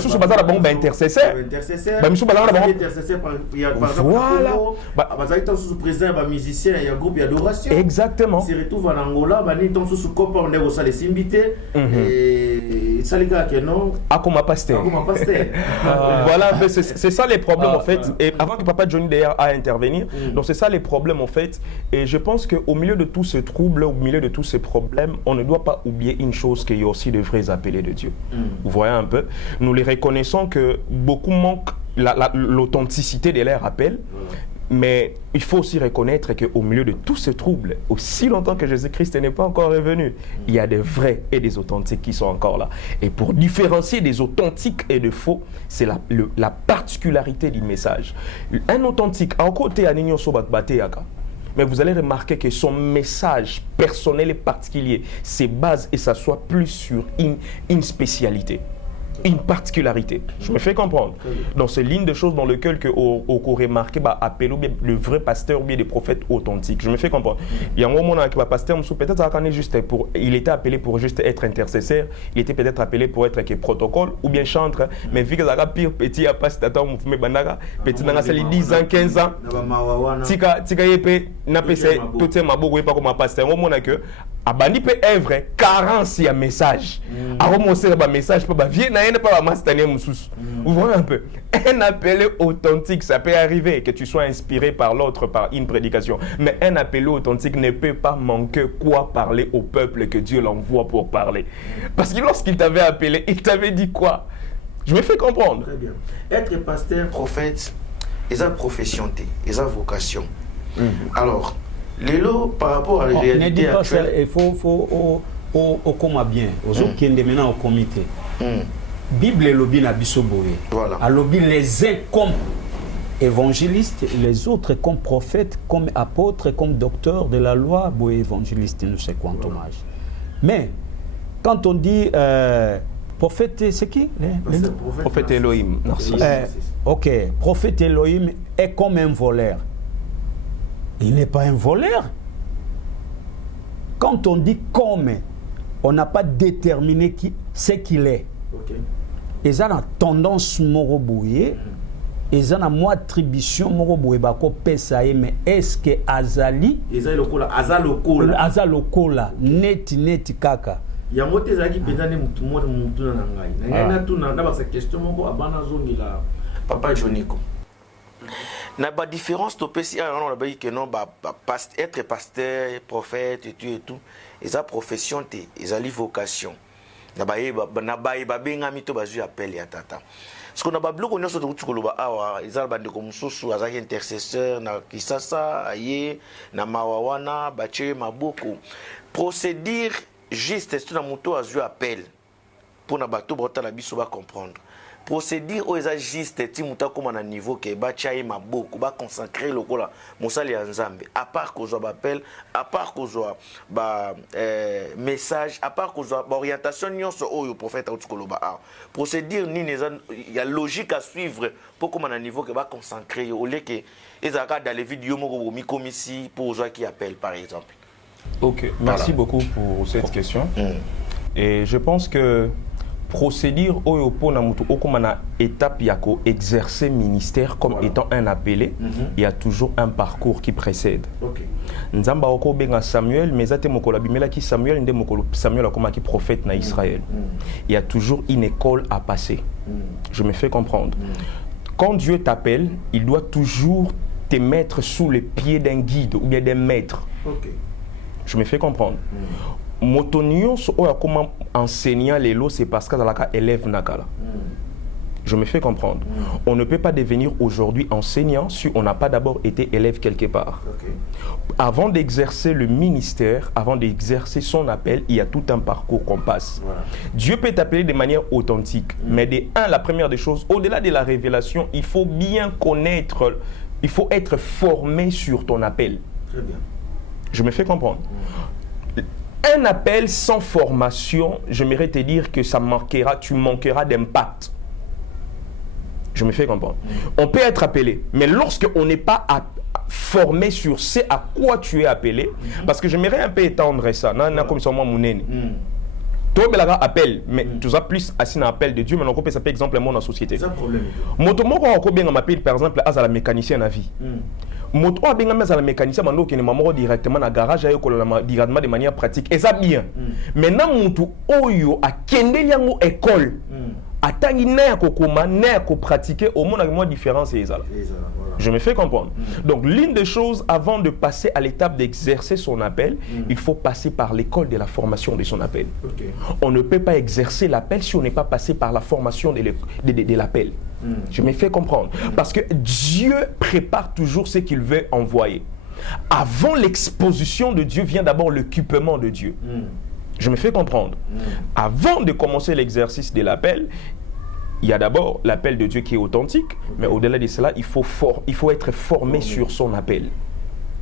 Exactement. Voilà, c'est ça les problèmes en fait. Et avant que Papa Johnny d'ailleurs à intervenir, donc c'est ça les problèmes en fait. Et je pense qu'au milieu de tous ces troubles, au milieu de tous ces problèmes, on ne doit pas oublier une chose, qu'il y a aussi de vrais appelés de Dieu. Vous voyez un peu, nous les reconnaissons que beaucoup manquent l'authenticité de leur appel. Mais il faut aussi reconnaître qu'au milieu de tous ces troubles, aussi longtemps que Jésus-Christ n'est pas encore revenu, il y a des vrais et des authentiques qui sont encore là. Et pour différencier des authentiques et de faux, c'est la particularité du message. Un authentique, à côté à Nino Sobat Bateaka, mais vous allez remarquer que son message personnel et particulier se base et s'assoit plus sur une spécialité. Une particularité. Je me fais comprendre. Dans ces lignes de choses dans lesquelles on remarque appelé le vrai pasteur ou bien des prophètes authentiques. Je me fais comprendre. Il y a un moment où pasteur peut-être juste pour, il était appelé pour juste être intercesseur, il était peut-être appelé pour être protocole ou bien chantre, mais vu que ça pire petit à pasteur mouvement bandara, petit dans les 10 ans, 15 ans, tika yepe na pese tout ça maboko pas comme pasteur. Au moment que abandi peut œuvre carence il y a message. A remonter ba message pas vieux pas vous voyez un peu. Un appel authentique, ça peut arriver que tu sois inspiré par l'autre, par une prédication. Mais un appel authentique ne peut pas manquer quoi parler au peuple que Dieu l'envoie pour parler. Parce que lorsqu'il t'avait appelé, il t'avait dit quoi? Je me fais comprendre. Très bien. Être pasteur, prophète, ils ont profession, ils ont vocation. Alors, Lélo, par rapport à la réalité actuelle... Il faut au coma bien, aux autres qui sont maintenant au comité. Bible et lobby na biso boye. Voilà. A lobby les uns comme évangélistes, les autres comme prophètes, comme apôtres, comme docteurs de la loi, boye évangélistes, nous c'est quantumage. Mais quand on dit prophète, c'est qui? Prophète Elohim. Ok, prophète Elohim est comme un voleur. Il n'est pas un voleur. Quand on dit comme, on n'a pas déterminé ce qu'il est. Okay. Et ça a tendance morobouye, et ça a moins attribution morobouye bako pesaye, mais est-ce que azali azalokola net kaka ya mote zaki pedane mutu na ngai na tout na ba sa question moko abana zongi la Papa Joniko na ba différence to pesi on a dit que non être pasteur prophète et tout et ça profession te et ça vocation na babenga mito bazui appel ya tata parce qu'on a ba bloko nyoso to tukoloba awa izala bande ko mususu azaki intercesseur na kisasa aye na mawawana bache maboko procédure juste c'est na moto azui appel pour na bato bota la biso ba comprendre procédure aux juste timuta comme à niveau que ba chai maboko ba consacrer le kola mosali ya nzambe à part qu'on soit appel à part qu'on soit ba message à part qu'on soit orientation nyonso oyo prophète autukoloba procédure ni il y a logique à suivre pour comme à niveau que ba consacrer au lieu que ezaka dans les vidéos moko mi comme ici pour ceux qui appellent par exemple. OK, merci beaucoup pour cette question. Et je pense que procédure oyo pona mutu okomana étape yako exercer ministère comme étant un appelé, il y a toujours un parcours qui précède. Nzamba oko benga Samuel, mais ate mokolo bimela ki Samuel nde mokolo Samuel akoma ki prophète na Israël. Il y a toujours une école à passer. Je me fais comprendre. Quand Dieu t'appelle, il doit toujours te mettre sous les pieds d'un guide ou bien d'un maître. Je me fais comprendre. Motonio so oya comment enseignant les lots, c'est parce que zalaka élève nakala. Je me fais comprendre. On ne peut pas devenir aujourd'hui enseignant si on n'a pas d'abord été élève quelque part. Avant d'exercer le ministère, avant d'exercer son appel, il y a tout un parcours qu'on passe. Dieu peut t'appeler de manière authentique, mais la première des choses, au-delà de la révélation, il faut bien connaître, il faut être formé sur ton appel. Très bien. Je me fais comprendre. Un appel sans formation, j'aimerais te dire que tu manqueras d'impact. Je me fais comprendre. On peut être appelé, mais lorsqu'on n'est pas formé sur ce à quoi tu es appelé, parce que j'aimerais un peu étendre ça, comme ça, moi, mon aîné. Toi, tu as appel, mais tu as plus assis dans l'appel de Dieu, mais on peut s'appeler exemple dans la société. C'est un problème. Moi, je bien m'appelle par exemple à la mécanicien à vie. Moto a bien mis à la mécanicien mando qui ne m'a directement dans garage ayo directement de manière pratique et ça bien. Maintenant moto oyo a kende yango école. Atangi na kokoma na ko pratiquer au monde avec moi différence et ça. Je me fais comprendre. Donc l'une des choses avant de passer à l'étape d'exercer son appel, il faut passer par l'école de la formation de son appel. On ne peut pas exercer l'appel si on n'est pas passé par la formation de l'appel. Je me fais comprendre. Parce que Dieu prépare toujours ce qu'il veut envoyer. Avant l'exposition de Dieu vient d'abord l'équipement de Dieu. Je me fais comprendre. Avant de commencer l'exercice de l'appel, il y a d'abord l'appel de Dieu qui est authentique, mais au-delà de cela, il faut être formé sur son appel.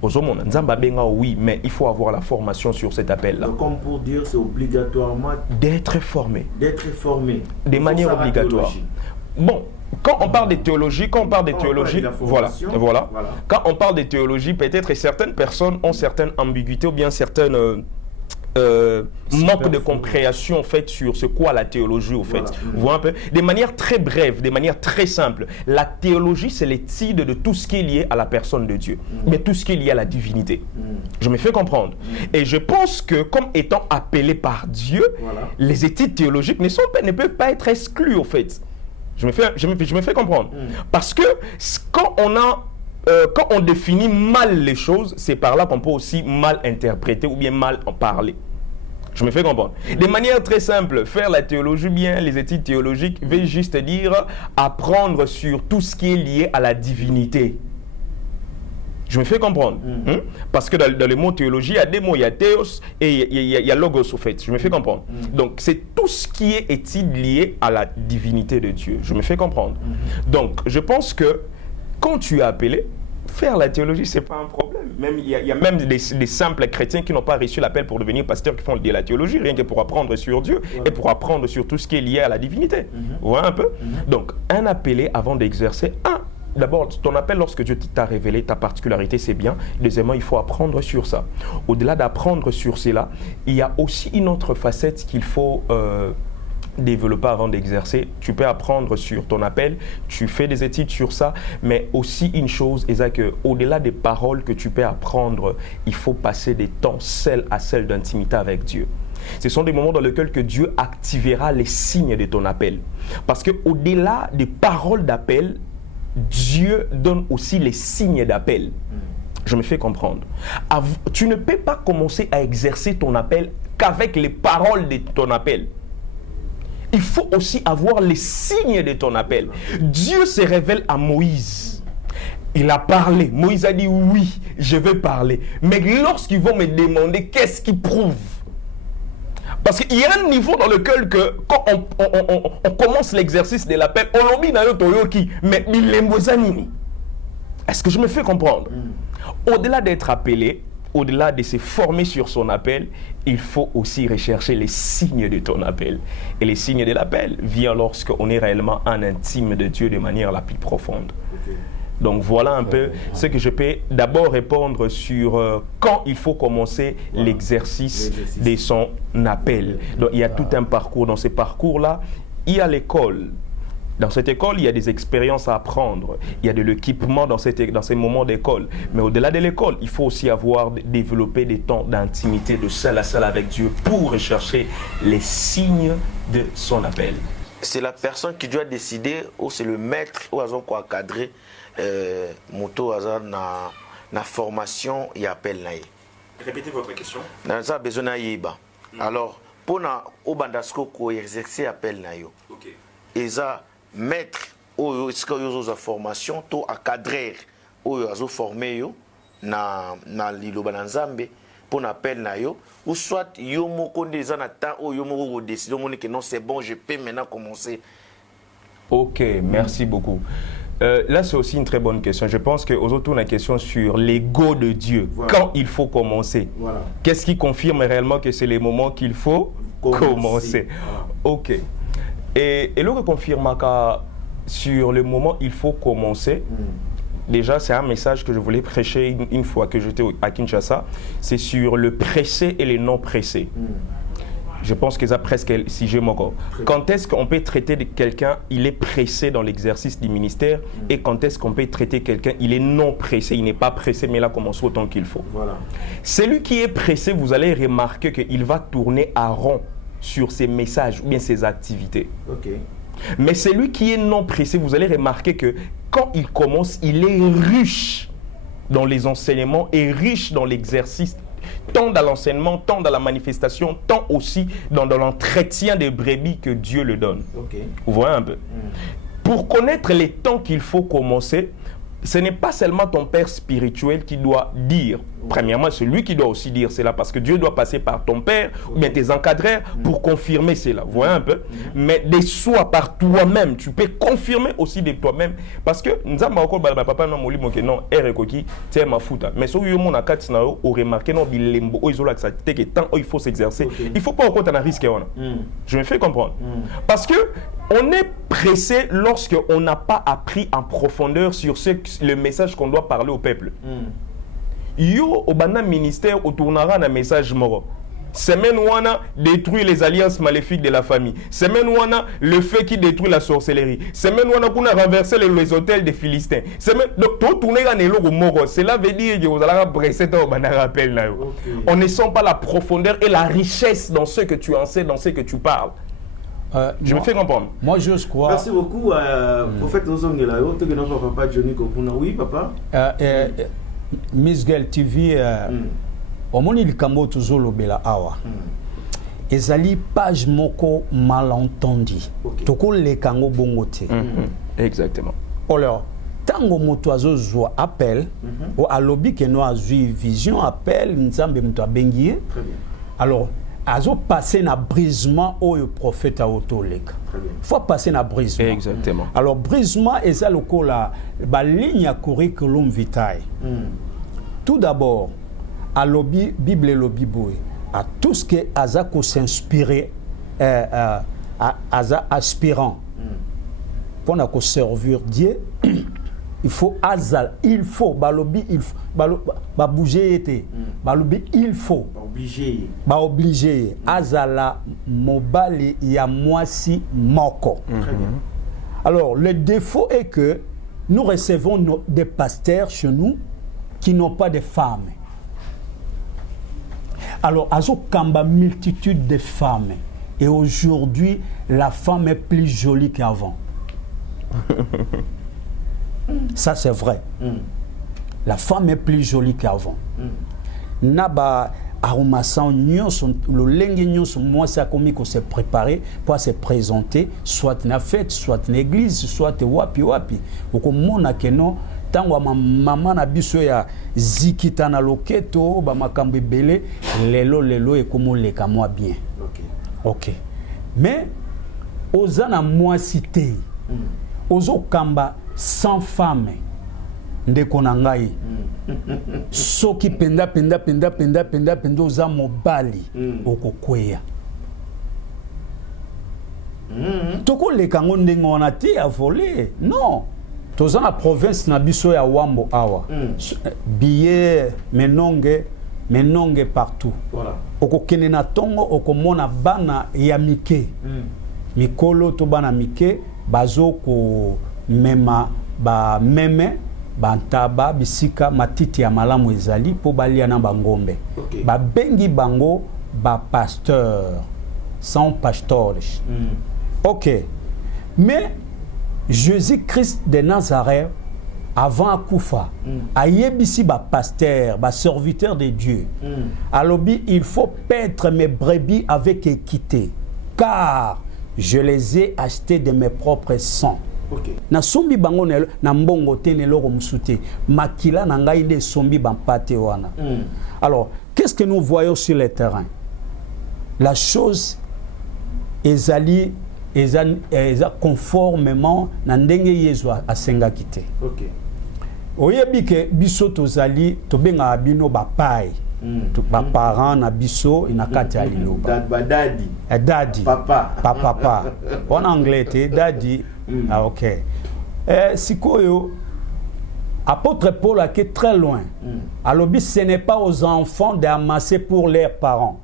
Oui, mais il faut avoir la formation sur cet appel-là. Donc, comme pour dire, c'est obligatoirement d'être formé. D'être formé. De manière obligatoire. Bon, quand on parle de théologie, voilà. Quand on parle de théologie, peut-être certaines personnes ont certaines ambiguïtés ou bien certaines manque de compréhension en fait sur ce qu'est la théologie au fait. Vous voyez un peu, de manière très brève, de manière très simple, la théologie c'est l'étude de tout ce qui est lié à la personne de Dieu, mais tout ce qui est lié à la divinité. Je me fais comprendre. Et je pense que comme étant appelé par Dieu, les études théologiques ne peuvent pas être exclues au fait. Je me fais comprendre. Parce que quand on définit mal les choses, c'est par là qu'on peut aussi mal interpréter ou bien mal en parler. Je me fais comprendre. De manière très simple, faire la théologie bien, les études théologiques, veut juste dire apprendre sur tout ce qui est lié à la divinité. Je me fais comprendre. Parce que dans le mot théologie, il y a des mots, il y a théos et il y a logos au fait. Je me fais comprendre. Donc c'est tout ce qui est étude lié à la divinité de Dieu. Je me fais comprendre. Donc je pense que quand tu es appelé, faire la théologie, ce n'est pas un problème. Il y a même des simples chrétiens qui n'ont pas reçu l'appel pour devenir pasteurs qui font de la théologie, rien que pour apprendre sur Dieu et pour apprendre sur tout ce qui est lié à la divinité. Vous voyez un peu? Donc, un appelé avant d'exercer, d'abord, ton appel lorsque Dieu t'a révélé ta particularité, c'est bien. Deuxièmement, il faut apprendre sur ça. Au-delà d'apprendre sur cela, il y a aussi une autre facette qu'il faut développer avant d'exercer. Tu peux apprendre sur ton appel, tu fais des études sur ça, mais aussi une chose, c'est que au-delà des paroles que tu peux apprendre, il faut passer des temps seul à seul d'intimité avec Dieu. Ce sont des moments dans lesquels que Dieu activera les signes de ton appel. Parce que au-delà des paroles d'appel, Dieu donne aussi les signes d'appel. Je me fais comprendre. Tu ne peux pas commencer à exercer ton appel qu'avec les paroles de ton appel. Il faut aussi avoir les signes de ton appel. Dieu se révèle à Moïse. Il a parlé. Moïse a dit oui, je vais parler. Mais lorsqu'ils vont me demander qu'est-ce qui prouve, Parce qu'il y a un niveau dans lequel que quand on commence l'exercice de l'appel, on lobby na yo toyoki, mais est-ce que je me fais comprendre? Au-delà d'être appelé, au-delà de se former sur son appel, il faut aussi rechercher les signes de ton appel. Et les signes de l'appel viennent lorsqu'on est réellement en intime de Dieu de manière la plus profonde. Okay. Donc voilà un peu ce que je peux d'abord répondre sur quand il faut commencer l'exercice de son appel. Donc il y a tout un parcours. Dans ce parcours-là, il y a l'école. Dans cette école, il y a des expériences à apprendre. Il y a de l'équipement dans ces moments d'école. Mais au-delà de l'école, il faut aussi développer des temps d'intimité, de seul à seul avec Dieu pour rechercher les signes de son appel. C'est la personne qui doit décider ou c'est le maître ou ils ont quoi cadrer moto na formation et appel naï. Répétez votre question. Dans a besoin naïba. Alors pour na obandasko ko exercer appel naïo. OK. Et ça maître ou est-ce que yo formation to encadrer ou yo former yo na liloba na Nzambe pour appel naïo ou soit yo moko déjà na temps ou yo moko décider que non c'est bon je peux maintenant commencer. OK, merci beaucoup. Là, c'est aussi une très bonne question. Je pense qu'aux autres, on a une question sur l'ego de Dieu. Voilà. Quand il faut commencer. Voilà. Qu'est-ce qui confirme réellement que c'est les moments qu'il faut commencer? Voilà. OK. Et l'autre confirme que sur le moment il faut commencer, déjà, c'est un message que je voulais prêcher une fois que j'étais à Kinshasa. C'est sur le pressé et le non pressé. Je pense que ça presque si j'ai mon corps. Quand est-ce qu'on peut traiter quelqu'un, il est pressé dans l'exercice du ministère, et quand est-ce qu'on peut traiter quelqu'un, il est non pressé, il n'est pas pressé, mais là commence autant qu'il faut. Voilà. Celui qui est pressé, vous allez remarquer qu'il va tourner à rond sur ses messages ou bien ses activités. Okay. Mais celui qui est non pressé, vous allez remarquer que quand il commence, il est riche dans les enseignements et riche dans l'exercice, tant dans l'enseignement, tant dans la manifestation, tant aussi dans l'entretien des brebis que Dieu le donne. Okay. Vous voyez un peu. Pour connaître les temps qu'il faut commencer, ce n'est pas seulement ton père spirituel qui doit dire. Premièrement, c'est lui qui doit aussi dire cela, parce que Dieu doit passer par ton père ou bien tes encadreurs pour confirmer cela. Vous voyez un peu? Mais de soi, par toi-même, tu peux confirmer aussi de toi-même. Parce que nous avons encore papa non moli mon non erekoki c'est ma fouta. Mais so yo mon akati na o remarquer non bilembo o isola que ça que tant il faut s'exercer. Il faut pas encore t'en risquer on. Je me fais comprendre. Parce que on est pressé lorsque on n'a pas appris en profondeur sur le message qu'on doit parler au peuple. Yo au bana ministère au tournera un message moro. Semaine où on a détruit les alliances maléfiques de la famille. Semaine où on a le feu qui détruit la sorcellerie. Semaine où on a renversé les hôtels des Philistins. Semaine donc tout tourner dans les logos moro. Cela veut dire que vous allez presser au bana rappel là. On ne sent pas la profondeur et la richesse dans ce que tu enseignes, dans ce que tu parles. Je me fais comprendre. Moi, je crois. Merci beaucoup, prophète Ozongela. Papa Johnny Kopuna. Oui, papa. Miss Girl TV, au moment où il y a toujours le bela awa. Ezali page moko malentendu. Toko le kango bongote. Exactement. Alors, tango moto azo appel, ou alobi que no azui vision appel, nzambe moto abengiye. Très bien. Alors, azo passer na brisement au prophète autoleka. Faut passer na brisement. Exactement. Alors brisement est ça le la ba ligne à curriculum vitae. Tout d'abord, à lobby Bible lobby boy, à tout ce que azako s'inspirer aza aspirant. Pour na ko servir Dieu, il faut azal, il faut balobi il faut ba bouger été. Balobi il faut obligé azala mobali ya mwasi moko. Alors le défaut est que nous recevons des pasteurs chez nous qui n'ont pas de femmes. Alors azo kamba multitude de femmes et aujourd'hui la femme est plus jolie qu'avant. Ça c'est vrai. La femme est plus jolie qu'avant. Naba arumasan nyonso le lenge nyonso moi ça comme qu'on s'est préparé pour se présenter soit na fête soit na église soit wapi oko mona que non tango maman na biso ya zikita na loketo ba makambo ebele lelo e comme le kamwa bien. Ok. Mais aux ana moisité. Ozo kamba sans femme. Ndeko na ngai. Soki penda oza mobali okokweya. Toko lekango ndenge wana ti a volé. Non. Toza na province na biso ya Wambo awa. Billet menonge partout. Voilà. Okokene na tongo okomona bana ya mike. Mikolo to bana mike bazo ko mema ba meme bantaba bisika matiti ya malamu ezali po balia na bangombe. Okay. Ba bengi bango ba pasteur sans pastores. OK. Mais Jésus-Christ de Nazareth avant Akoufa a yebisi ba pasteur, ba serviteur de Dieu. Alobi, il faut paître mes brebis avec équité car je les ai achetés de mes propres sangs. Okay. Na sombi bango na mbongo te ne loko musute makila na ngai nde sombi bampate wana. Alors, qu'est-ce que nous voyons sur le terrain? La chose ezali conformément na ndenge Yesu asenga kite. OK. Oyebi ke biso tozali tobenga bino bapai. Ba parents na biso inakati ya liloba. Daddy. Daddy. Papa. En anglais te daddy. Ah OK. Sikoyo apôtre Paul a été très loin. Alors ce n'est pas aux enfants d'amasser pour leurs parents.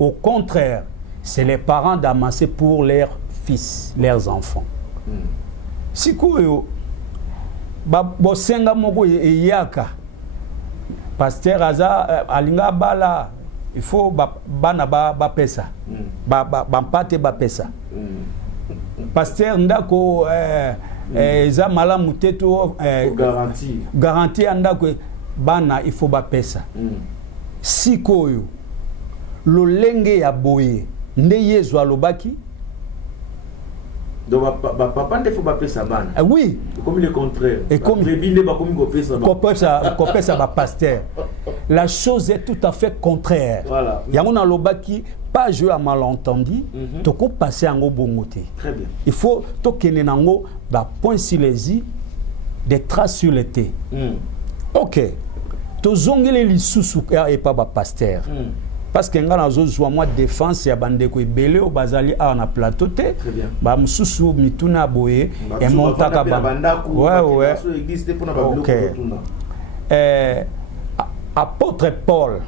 Au contraire, c'est les parents d'amasser pour leurs fils, leurs enfants. Sikoyo bosenga moko yaka. Pasteur Aza alinga bala il faut bana ba pesa. Ba mpate ba pesa. Pasteur ndako eza malamu teto garantie andako bana il faut ba pesa. Sikoyo lolenge ya boye nde Yesu alobaki. Donc papa ne faut pas pesa bana. Oui, comme le contraire. Et comme brebis ba comme kopesa ba pasteur. La chose est tout à fait contraire. Voilà. Yango na lobaki pas jouer à malentendu, toko passer en bongoté. Très bien. Il faut tokene nango ba point sur les i, des traces sur le thé. OK. To zongele lisusu et pas ba pasteur. Parce que nga nazo zwa moi défense ya bandeko ebele o bazali a na plateau te. Ba mususu mituna boye et montaka ba. Ouais. OK. Apôtre Paul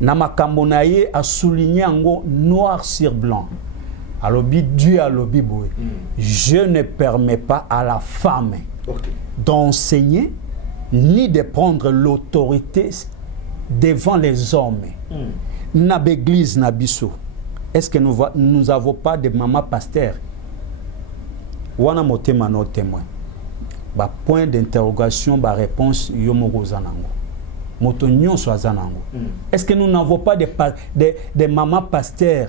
na makambo na ye a souligné ngo noir sur blanc. Alobi Dieu alobi boye. Je ne permets pas à la femme d'enseigner ni de prendre l'autorité devant les hommes. Na l'église na biso. Est-ce que nous avons pas de maman pasteur? Wana motema no témoin. Ba point d'interrogation, ba réponse yomoko zanango. Moto nyonso azanango. Est-ce que nous n'avons pas des mamans pasteurs,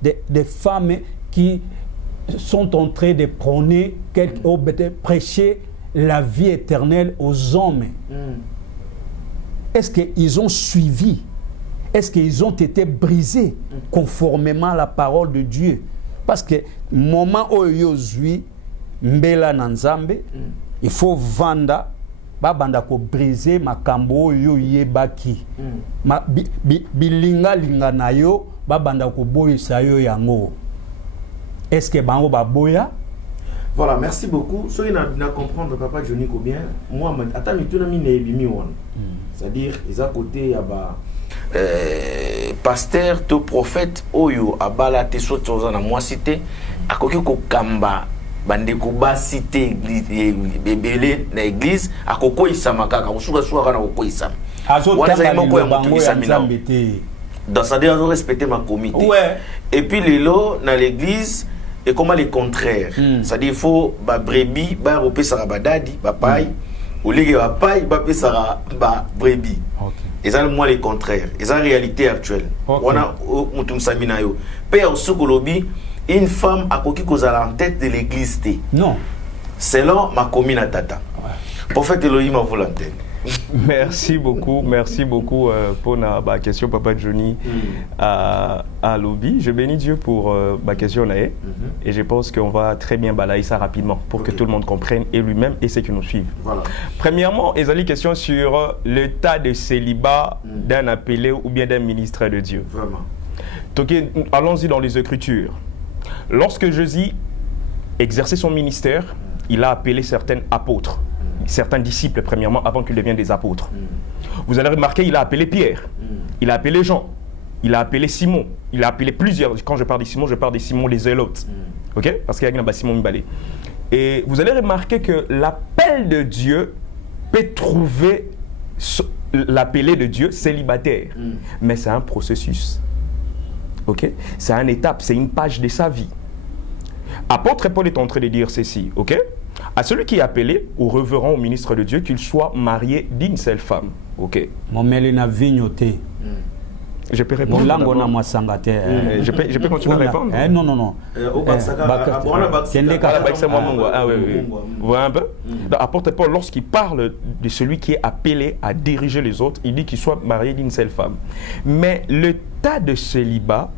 des femmes qui sont en train de prôner, prêcher la vie éternelle aux hommes? Est-ce qu'ils ont suivi? Est-ce qu'ils ont été brisés conformément à la parole de Dieu? Parce que moment où Yozui mbela nanzambe, il faut vanda babanda ko briser makambo yo yebaki. Bilinga linga na yo babanda ko boyisa yo yango. Est-ce que bango baboya? Voilà, merci beaucoup. Ce qui n'a comprendre papa Johnny bien. Moi attends tu na mine bimi wan. C'est-à-dire ils à côté ya ba pasteur to prophète oyo abala te soto na moi cité akoki ko kamba bandeko ba cité bebele na église akoko isamaka ka usuka suka na kokko isam wana moko ya mutu isamina dans ça dire respecter ma comité. Ouais. Et puis lelo na l'église et comment les contraires. C'est-à-dire il faut ba brebis ba repesa ba dadi ba paille au lieu ba paille ba pesa ba brebis. OK. Et ça moi les contraires. Et ça réalité actuelle. On a mutum samina yo. Père Sokolobi, une femme a coquille kozala en tête de l'église. Non. Selon ma commune à Tata. Ouais. Prophète Elohim a volonté. Merci beaucoup pour la question, Papa Johnny, à Lobby. Je bénis Dieu pour ma question là, et je pense qu'on va très bien balayer ça rapidement pour que tout le monde comprenne, et lui-même et ceux qui nous suivent. Voilà. Premièrement, il y a une question sur l'état de célibat d'un appelé ou bien d'un ministre de Dieu. Vraiment. Donc, allons-y dans les Écritures. Lorsque Jésus exerçait son ministère, il a appelé certains apôtres, certains disciples premièrement, avant qu'ils deviennent des apôtres. Vous allez remarquer, il a appelé Pierre, il a appelé Jean, il a appelé Simon, il a appelé plusieurs. Quand je parle de Simon, je parle de Simon les Zélotes. Ok? Parce qu'il y a Simon Mbalé. Et vous allez remarquer que l'appel de Dieu peut trouver l'appelé de Dieu célibataire. Mais c'est un processus. Ok? C'est une étape, c'est une page de sa vie. Apôtre Paul est en train de dire ceci, ok? À celui qui est appelé au reverend, au ministre de Dieu, qu'il soit marié d'une seule femme, ok? Je peux répondre. Je peux continuer à répondre? Non. Vous voyez un peu? Apôtre Paul, lorsqu'il parle de celui qui est appelé à diriger les autres, il dit qu'il soit marié d'une seule femme. Mais le tas de célibat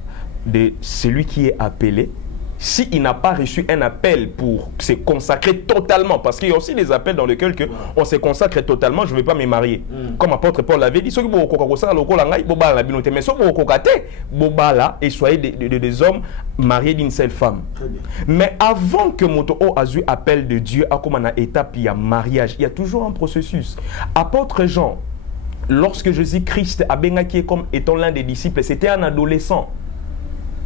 de celui qui est appelé, s'il n'a pas reçu un appel pour se consacrer totalement, parce qu'il y a aussi des appels dans lesquels on se consacre totalement, je ne vais pas me marier. Comme apôtre Paul l'avait dit, et soyez des hommes mariés d'une seule femme. Mais avant que Moto Azu appel de Dieu, à comme une étape, il y a mariage, il y a toujours un processus. Apôtre Jean, lorsque Jésus-Christ a béni comme étant l'un des disciples, c'était un adolescent.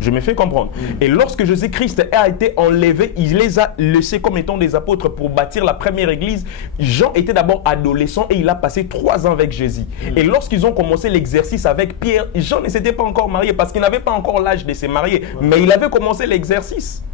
Je me fais comprendre. Et lorsque Jésus-Christ a été enlevé, il les a laissés comme étant des apôtres pour bâtir la première église. Jean était d'abord adolescent et il a passé 3 ans avec Jésus. Et lorsqu'ils ont commencé l'exercice avec Pierre, Jean ne s'était pas encore marié parce qu'il n'avait pas encore l'âge de se marier. Mais il avait commencé l'exercice.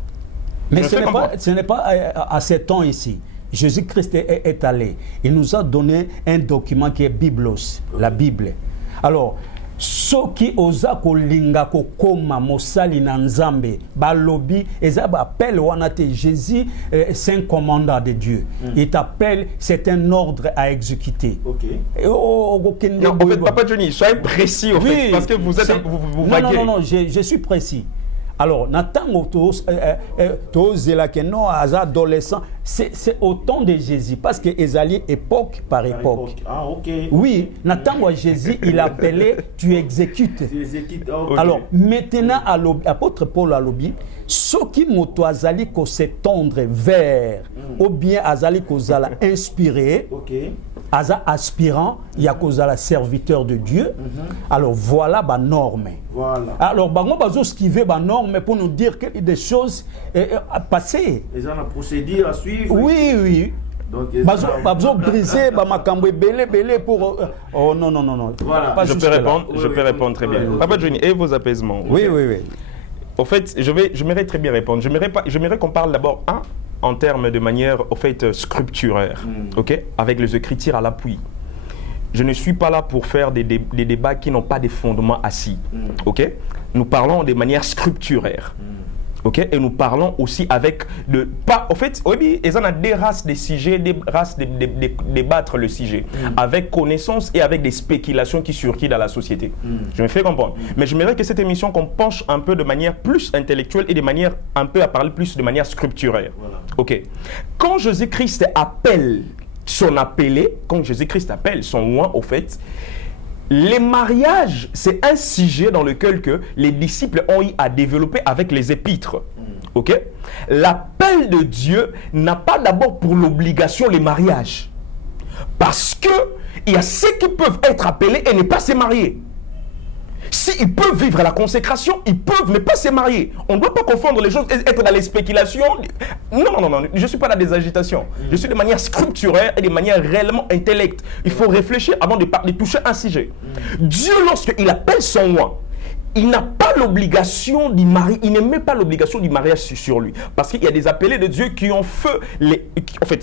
Mais ce n'est pas à ce temps ici. Jésus-Christ est allé. Il nous a donné un document qui est Biblos, la Bible. Alors, soki oza kolinga kokoma mosali na nzambe balobi eza appel wana te Jésus c'est un commandant de Dieu. Il t'appelle, c'est un ordre à exécuter. OK. En fait, Papa Johnny, soyez précis au fait parce que vous êtes vous vaguez. Non, je suis précis. Alors, natango adolescent, c'est au temps de Jésus, parce que Ezali époque par époque. Ah, ok. Oui, natango Jésus, il appelait, tu exécutes. Tu exécutes, okay. Alors, maintenant, apôtre Paul a lobby, ce qui moto azali ko s'étendre vers, ou bien azali ko zala inspiré, aza aspirant, il y a ko zala serviteur de Dieu. Alors, voilà ma norme. Voilà. Alors, bango bazo skiver ba norme pour nous dire que des choses passées. Ils ont un procédure à suivre. Oui. Donc, bazo briser ba makambo belé pour oh non. Voilà. Je peux répondre très bien. Papa Johnny, et vos apaisements? Oui. Au fait, j'aimerais très bien répondre. J'aimerais qu'on parle d'abord en termes de manière au fait scripturaire, ok, avec les Écritures à l'appui. Je ne suis pas là pour faire des débats qui n'ont pas de fondements assis, ok. Nous parlons de manière scripturaire. Okay? Et nous parlons aussi avec en fait, oui, ils ont des races de sujets, des races de débattre le sujet, avec connaissance et avec des spéculations qui circulent dans la société. Je me fais comprendre. Mais j'aimerais que cette émission, qu'on penche un peu de manière plus intellectuelle et de manière un peu à parler plus de manière scripturaire. Voilà. Ok. Quand Jésus-Christ appelle son appelé, quand Jésus-Christ appelle son oint, au fait, les mariages, c'est un sujet dans lequel que les disciples ont eu à développer avec les épîtres. Ok? L'appel de Dieu n'a pas d'abord pour l'obligation les mariages. Parce que il y a ceux qui peuvent être appelés et ne pas se marier. S'ils peuvent vivre la consécration, ils peuvent ne pas se marier. On ne doit pas confondre les choses, être dans les spéculations. Non, je ne suis pas dans des agitations. Je suis de manière scripturaire et de manière réellement intellecte. Il faut réfléchir avant de toucher un sujet. Dieu, lorsqu'il appelle son oint, il n'a pas l'obligation du mariage, il ne met pas l'obligation du mariage sur lui. Parce qu'il y a des appelés de Dieu qui ont fait,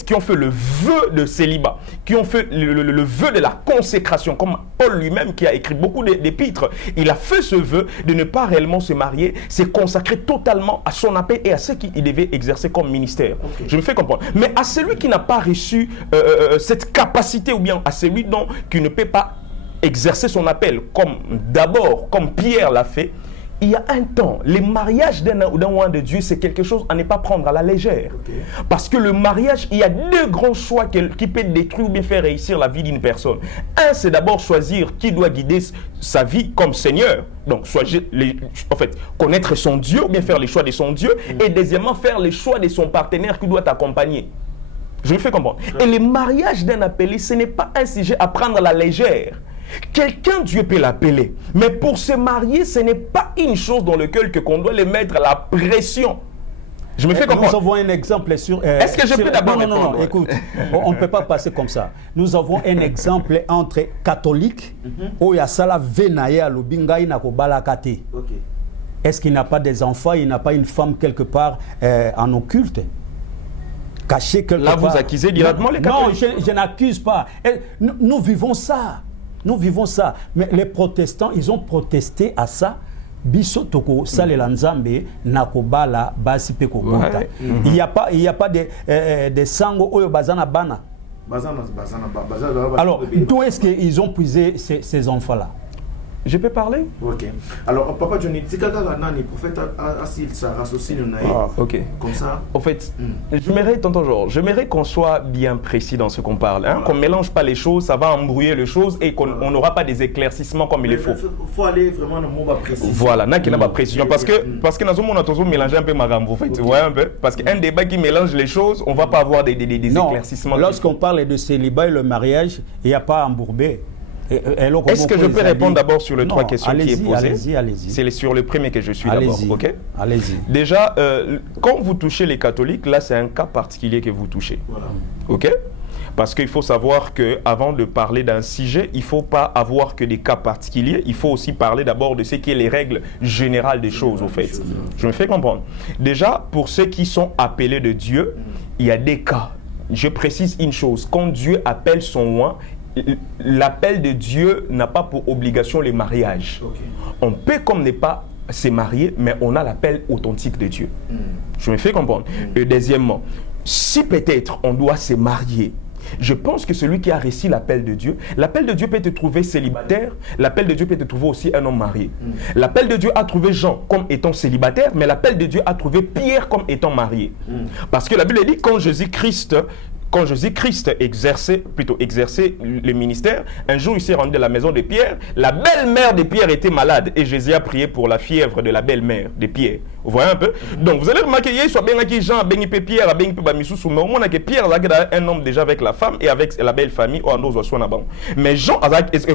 qui ont fait le vœu de célibat, qui ont fait le vœu de la consécration, comme Paul lui-même qui a écrit beaucoup d'épîtres. Il a fait ce vœu de ne pas réellement se marier, s'est consacré totalement à son appel et à ce qu'il devait exercer comme ministère. Okay. Je me fais comprendre. Mais à celui qui n'a pas reçu cette capacité, ou bien à celui qui ne peut pas exercer son appel comme Pierre l'a fait, il y a un temps, le mariage d'un roi de Dieu, c'est quelque chose à ne pas prendre à la légère. Okay. Parce que le mariage, il y a deux grands choix qui peuvent détruire ou bien faire réussir la vie d'une personne. Un, c'est d'abord choisir qui doit guider sa vie comme Seigneur. Donc, connaître son Dieu ou bien faire les choix de son Dieu. Et deuxièmement, faire les choix de son partenaire qui doit t'accompagner. Je me fais comprendre. Et le mariage d'un appelé, ce n'est pas un sujet à prendre à la légère. Quelqu'un, Dieu peut l'appeler. Mais pour se marier, ce n'est pas une chose dans laquelle qu'on doit les mettre la pression. Je me fais comprendre. Nous avons un exemple sur... Est-ce que je peux d'abord répondre? Non, écoute, on ne peut pas passer comme ça. Nous avons un exemple entre catholiques, où il y a ça la venaïa, le bingaï na kobalakate. Est-ce qu'il n'a pas des enfants, il n'a pas une femme quelque part en occulte? Caché quelque part. Là, vous accusez directement les catholiques? Non, je n'accuse pas. Nous vivons ça. Nous vivons ça. Mais les protestants, ils ont protesté à ça. Biso toko salela nzambe nakobala basi pe kobota. Il n'y a pas de sango oyo bazana bana. Alors, d'où est-ce qu'ils ont puisé ces enfants-là? Je peux parler? Ok. Alors, Papa Johnny, si quelqu'un le prophète associe ok. Comme ça. En fait, j'aimerais qu'on soit bien précis dans ce qu'on parle. Hein? Qu'on ne mélange pas les choses, ça va embrouiller les choses et qu'on n'aura pas des éclaircissements comme il faut. Il faut aller vraiment dans le mot précis. Voilà, n'a pas précision. Parce que nous avons mélangé un peu ma gamme, vous faites. Vous voyez un peu? Parce qu'un débat qui mélange les choses, on ne va pas avoir des éclaircissements. Lorsqu'on parle de célibat et le mariage, il n'y a pas à embourbé. Est-ce que je peux répondre d'abord sur les trois questions qui est posées? Allez-y. C'est sur le premier que je suis d'abord, ok? Allez-y. Déjà, quand vous touchez les catholiques, là c'est un cas particulier que vous touchez, voilà. Ok? Parce qu'il faut savoir qu'avant de parler d'un sujet, il ne faut pas avoir que des cas particuliers, il faut aussi parler d'abord de ce qui est les règles générales des choses, au fait. Je me fais comprendre. Déjà, pour ceux qui sont appelés de Dieu, il y a des cas. Je précise une chose, quand Dieu appelle son oint, l'appel de Dieu n'a pas pour obligation le mariage. Okay. On peut comme ne pas se marier, mais on a l'appel authentique de Dieu. Je me fais comprendre. Et deuxièmement, si peut-être on doit se marier, je pense que celui qui a reçu l'appel de Dieu peut te trouver célibataire, l'appel de Dieu peut te trouver aussi un homme marié. L'appel de Dieu a trouvé Jean comme étant célibataire, mais l'appel de Dieu a trouvé Pierre comme étant marié. Parce que la Bible dit quand Jésus-Christ exerçait le ministère, un jour il s'est rendu à la maison de Pierre, la belle-mère de Pierre était malade et Jésus a prié pour la fièvre de la belle-mère de Pierre. Vous voyez un peu? Donc vous allez remarquer qu'il soit bien qui Jean, bien qui Pierre, bien qui Bamissou, mais au moins que Pierre est un homme déjà avec la femme et avec la belle famille, mais Jean,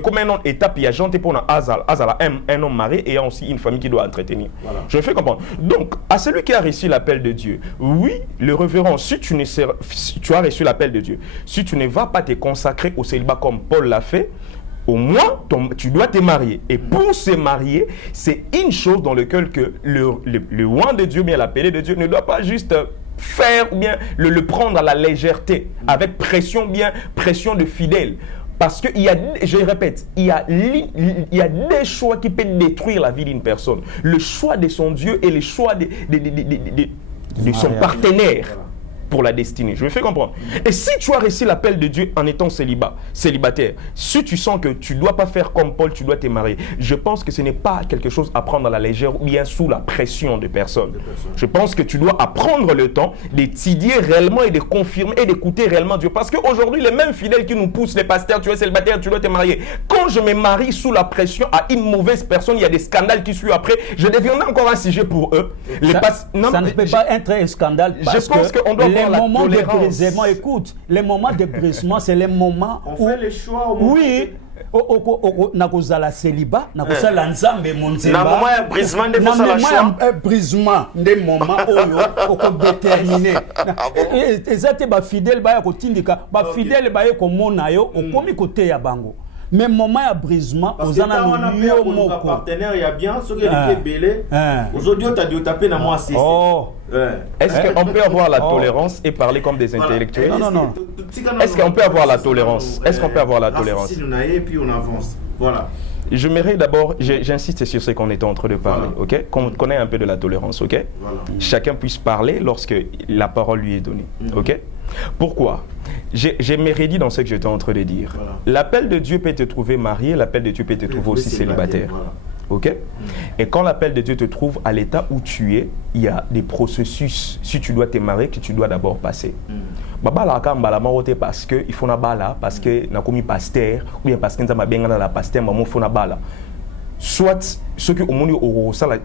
comme un homme étape, il y a Jean pour un homme marié et aussi une famille qui doit entretenir. Voilà. Je fais comprendre. Donc, à celui qui a reçu l'appel de Dieu, oui, le révérend, si tu as reçu l'appel de Dieu, si tu ne vas pas te consacrer au célibat comme Paul l'a fait, au moins, tu dois te marier. Et pour se marier, c'est une chose dans laquelle que le oint de Dieu, bien l'appelé de Dieu, ne doit pas juste faire ou bien le prendre à la légèreté, avec pression de fidèles. Parce qu'il y a, je répète, il y a des choix qui peuvent détruire la vie d'une personne. Le choix de son Dieu et le choix de son partenaire. Pour la destinée. Je me fais comprendre. Et si tu as reçu l'appel de Dieu en étant célibataire, si tu sens que tu ne dois pas faire comme Paul, tu dois te marier, je pense que ce n'est pas quelque chose à prendre à la légère ou bien sous la pression de personne. Je pense que tu dois apprendre le temps d'étudier réellement et de confirmer et d'écouter réellement Dieu. Parce qu'aujourd'hui, les mêmes fidèles qui nous poussent, les pasteurs, tu es célibataire, tu dois te marier. Quand je me marie sous la pression à une mauvaise personne, il y a des scandales qui suivent après, je deviendrai encore un sujet pour eux. Ça ne peut pas être un scandale parce je pense qu'on doit les moments de brisement, écoute, les moments de brisement, c'est les moments où... On fait les choix au moment... Oui, nakozala célibat, nakozala nzambe monzemba. Na moment ya brisement de fois la choix. Brisement des moments oyo oko déterminer. Ezate ba fidèle ba ya kotindika, ba fidèle ba ye komona yo okomi côté ya bango. mais moment ya brisement ozana yo moko partenaire ya bien ce que les belé aujourd'hui tu as dû taper dans moi c'est est-ce qu'on peut avoir la tolérance et parler comme des intellectuels? Non. Est-ce qu'on peut avoir la tolérance? Est-ce qu'on peut avoir la tolérance? Et puis on avance. Voilà. Je maimerais d'abord, j'insiste sur ce qu'on était en train de parler, ok? Qu'on connaît un peu de la tolérance, ok? Chacun puisse parler lorsque la parole lui est donnée, ok? Pourquoi? J'ai mérédit dans ce que j'étais en train de dire. L'appel de Dieu peut te trouver marié, l'appel de Dieu peut te trouver aussi célibataire. Ok? Et quand l'appel de Dieu te trouve à l'état où tu es, il y a des processus, si tu dois te marier, que tu dois d'abord passer. Parce que il faut na bala, parce que na commis pasteur, ou bien parce que nous avons bien la pasteur, mais il faut na bala. Soit ce que au monde au la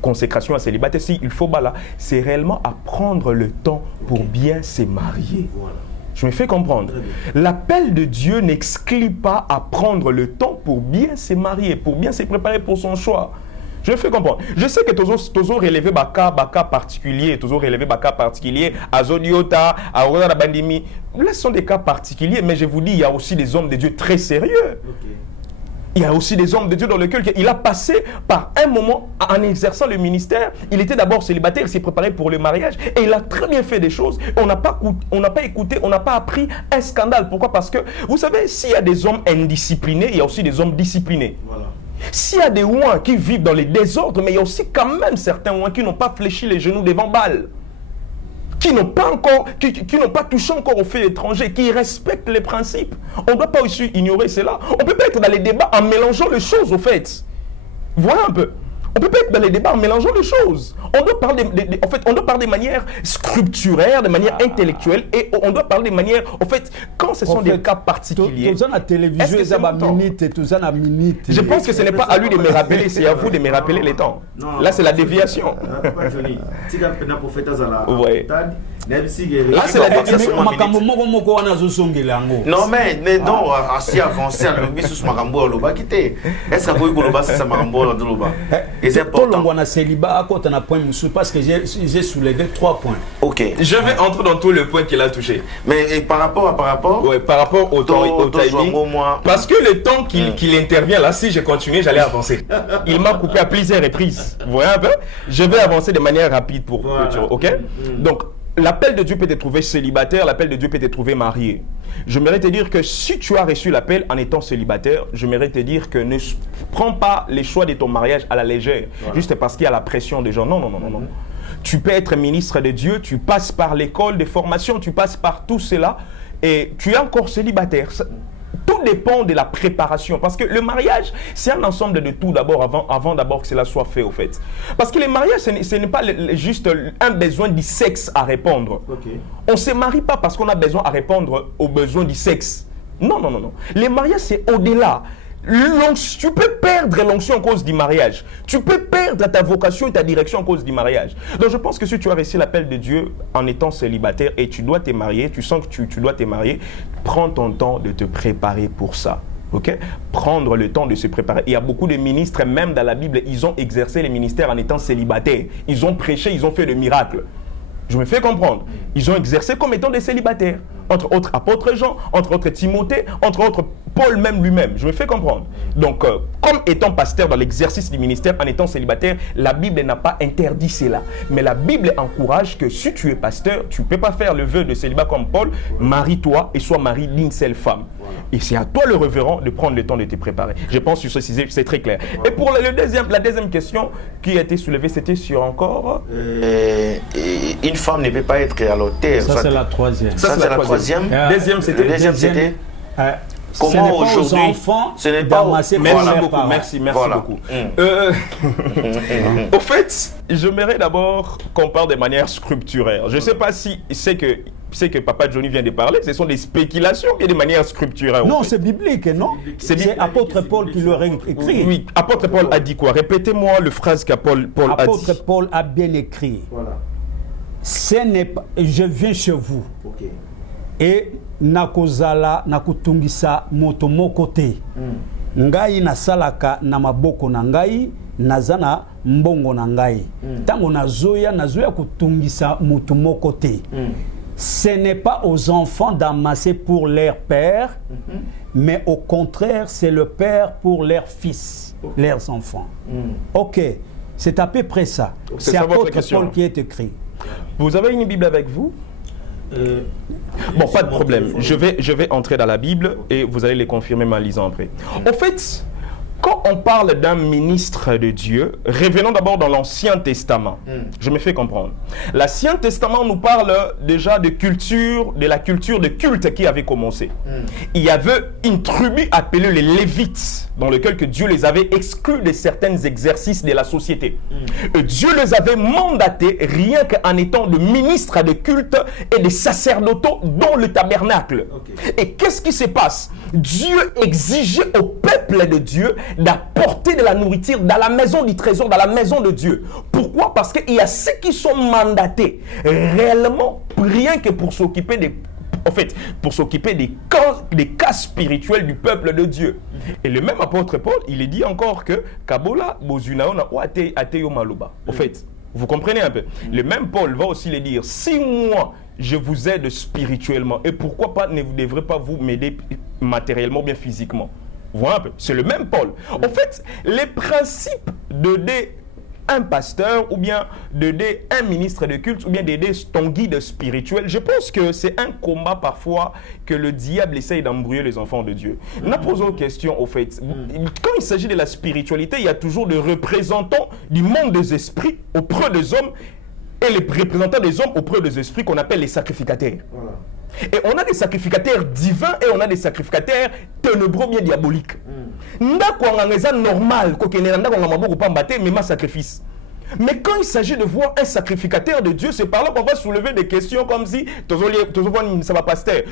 consécration à célibataire, si il faut bala, c'est réellement apprendre le temps pour bien se marier. Voilà. Je me fais comprendre. L'appel de Dieu n'exclut pas à prendre le temps pour bien se marier, pour bien se préparer pour son choix. Je me fais comprendre. Je sais que toujours relevé baka particulier, toujours relevé baka particulier, à Zodiota, à Aurora Bandimi. Là, ce sont des cas particuliers, mais je vous dis, il y a aussi des hommes de Dieu très sérieux. Il y a aussi des hommes de Dieu dans lesquels il a passé par un moment en exerçant le ministère. Il était d'abord célibataire, il s'est préparé pour le mariage et il a très bien fait des choses. On n'a pas écouté, on n'a pas appris un scandale. Pourquoi? Parce que, vous savez, s'il y a des hommes indisciplinés, il y a aussi des hommes disciplinés. Voilà. S'il y a des ouins qui vivent dans les désordres, mais il y a aussi quand même certains ouins qui n'ont pas fléchi les genoux devant Baal, qui n'ont pas touché encore au fait étranger, qui respectent les principes. On ne doit pas aussi ignorer cela. On ne peut pas être dans les débats en mélangeant les choses, au fait. Voilà un peu. On ne peut pas être dans les débats en mélangeant les choses. On doit parler on doit parler de manière scripturaire, de manière intellectuelle, et on doit parler de manière, en fait, quand ce sont des cas particuliers. Tout ça, la télévision, tout ça, je pense que ce n'est pas à lui de me rappeler, c'est à vous de me rappeler les temps. Là, c'est la déviation. Là, c'est la déviation. Non, mais non, assez avancé à l'objet sous Marambo à l'Oba quitté. Est-ce que vous pouvez passer ça Marambo à l'Oba? C'est important. Parce que j'ai soulevé 3 points. Ok. Je vais entrer dans tout le point qu'il a touché. Mais par rapport ouais, par rapport au timing, parce que le temps qu'il intervient là, si je continuais, j'allais avancer. Il m'a coupé à plusieurs reprises. Vous voyez un peu? Je vais avancer de manière rapide pour clôturer. Ok? Donc, l'appel de Dieu peut te trouver célibataire, l'appel de Dieu peut te trouver marié. J'aimerais te dire que si tu as reçu l'appel en étant célibataire, j'aimerais te dire que ne prends pas les choix de ton mariage à la légère, juste parce qu'il y a la pression des gens. Non. Tu peux être ministre de Dieu, tu passes par l'école de formation, tu passes par tout cela et tu es encore célibataire. Tout dépend de la préparation. Parce que le mariage, c'est un ensemble de tout d'abord, avant d'abord que cela soit fait, au fait. Parce que le mariage, ce n'est pas juste un besoin du sexe à répondre. Okay. On ne se marie pas parce qu'on a besoin à répondre aux besoins du sexe. Non. Le mariage, c'est au-delà. Tu peux perdre l'onction à cause du mariage. Tu peux perdre ta vocation et ta direction à cause du mariage. Donc je pense que si tu as reçu l'appel de Dieu en étant célibataire et tu dois te marier, tu sens que tu dois te marier, prends ton temps de te préparer pour ça. Okay? Prendre le temps de se préparer. Il y a beaucoup de ministres, même dans la Bible, ils ont exercé les ministères en étant célibataires. Ils ont prêché, ils ont fait des miracles. Je me fais comprendre. Ils ont exercé comme étant des célibataires. Entre autres apôtres Jean, entre autres Timothée, entre autres Paul même lui-même. Je me fais comprendre. Donc, comme étant pasteur dans l'exercice du ministère, en étant célibataire, la Bible n'a pas interdit cela. Mais la Bible encourage que si tu es pasteur, tu ne peux pas faire le vœu de célibat comme Paul. Marie-toi et sois marié d'une seule femme. Et c'est à toi, le révérend, de prendre le temps de te préparer. Je pense que c'est très clair. Et pour la deuxième question qui a été soulevée, c'était sur encore... une femme ne peut pas être à l'auteur. Ça, c'est la troisième. Ça, c'est la troisième. Deuxième, c'était... Comment aujourd'hui, ce n'est pas Merci beaucoup. Au fait, j'aimerais d'abord qu'on parle de manière scripturaire. Je ne sais pas si c'est que Papa Johnny vient de parler, ce sont des spéculations et de manière scripturaire. Non, c'est biblique, non? C'est apôtre Paul qui leur a écrit. Oui, apôtre Paul a dit quoi? Répétez-moi le phrase qu'apôtre Paul a dit. Apôtre Paul a bien écrit. Voilà. Ce n'est pas, je viens chez vous. Okay. Et nakozala nakutungisa moto moko te. Ngai nasalaka na maboko na ngai nazana mbongo na ngai. Tango nazoya kutungisa moto moko te. Ce n'est pas aux enfants d'amasser pour leur père, mais au contraire, c'est le père pour leurs fils, leurs enfants. Ok, c'est à peu près ça. C'est apôtre Paul qui est écrit. Vous avez une Bible avec vous? Bon, pas de problème. Je vais entrer dans la Bible et vous allez les confirmer en lisant après. En fait, quand on parle d'un ministre de Dieu, revenons d'abord dans l'Ancien Testament. Je me fais comprendre. L'Ancien Testament nous parle déjà de culture, de la culture de culte qui avait commencé. Il y avait une tribu appelée les Lévites, dans lequel que Dieu les avait exclus de certains exercices de la société. Et Dieu les avait mandatés rien qu'en étant de ministres de culte et de sacerdotaux dans le tabernacle. Et qu'est-ce qui se passe? Dieu exigeait au peuple de Dieu d'apporter de la nourriture dans la maison du trésor, dans la maison de Dieu. Pourquoi? Parce qu'il y a ceux qui sont mandatés réellement rien que pour s'occuper des... En fait, pour s'occuper des cas spirituels du peuple de Dieu. Et le même apôtre Paul, il est dit encore que Kabola, Bozunaona, ou Ateyo Maluba. En fait, vous comprenez un peu. Le même Paul va aussi le dire, si moi, je vous aide spirituellement, et pourquoi pas ne devrez pas vous m'aider matériellement ou bien physiquement. Voilà un peu. C'est le même Paul. En fait, les principes d'aider un pasteur ou bien d'aider un ministre de culte ou bien d'aider ton guide spirituel, je pense que c'est un combat parfois que le diable essaye d'embrouiller les enfants de Dieu. Nous posons question au fait. Quand il s'agit de la spiritualité, il y a toujours des représentants du monde des esprits auprès des hommes et les représentants des hommes auprès des esprits qu'on appelle les sacrificataires. Voilà. Et on a des sacrificateurs divins et on a des sacrificateurs ténébreux bien diaboliques. C'est normal que sacrifice. Mais quand il s'agit de voir un sacrificateur de Dieu, c'est par là qu'on va soulever des questions comme si ça va pasteur.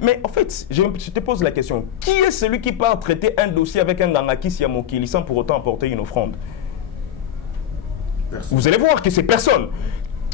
Mais en fait, je te pose la question, qui est celui qui part traiter un dossier avec un gangaki siamokili sans pour autant apporter une offrande? Personne. Vous allez voir que c'est personne.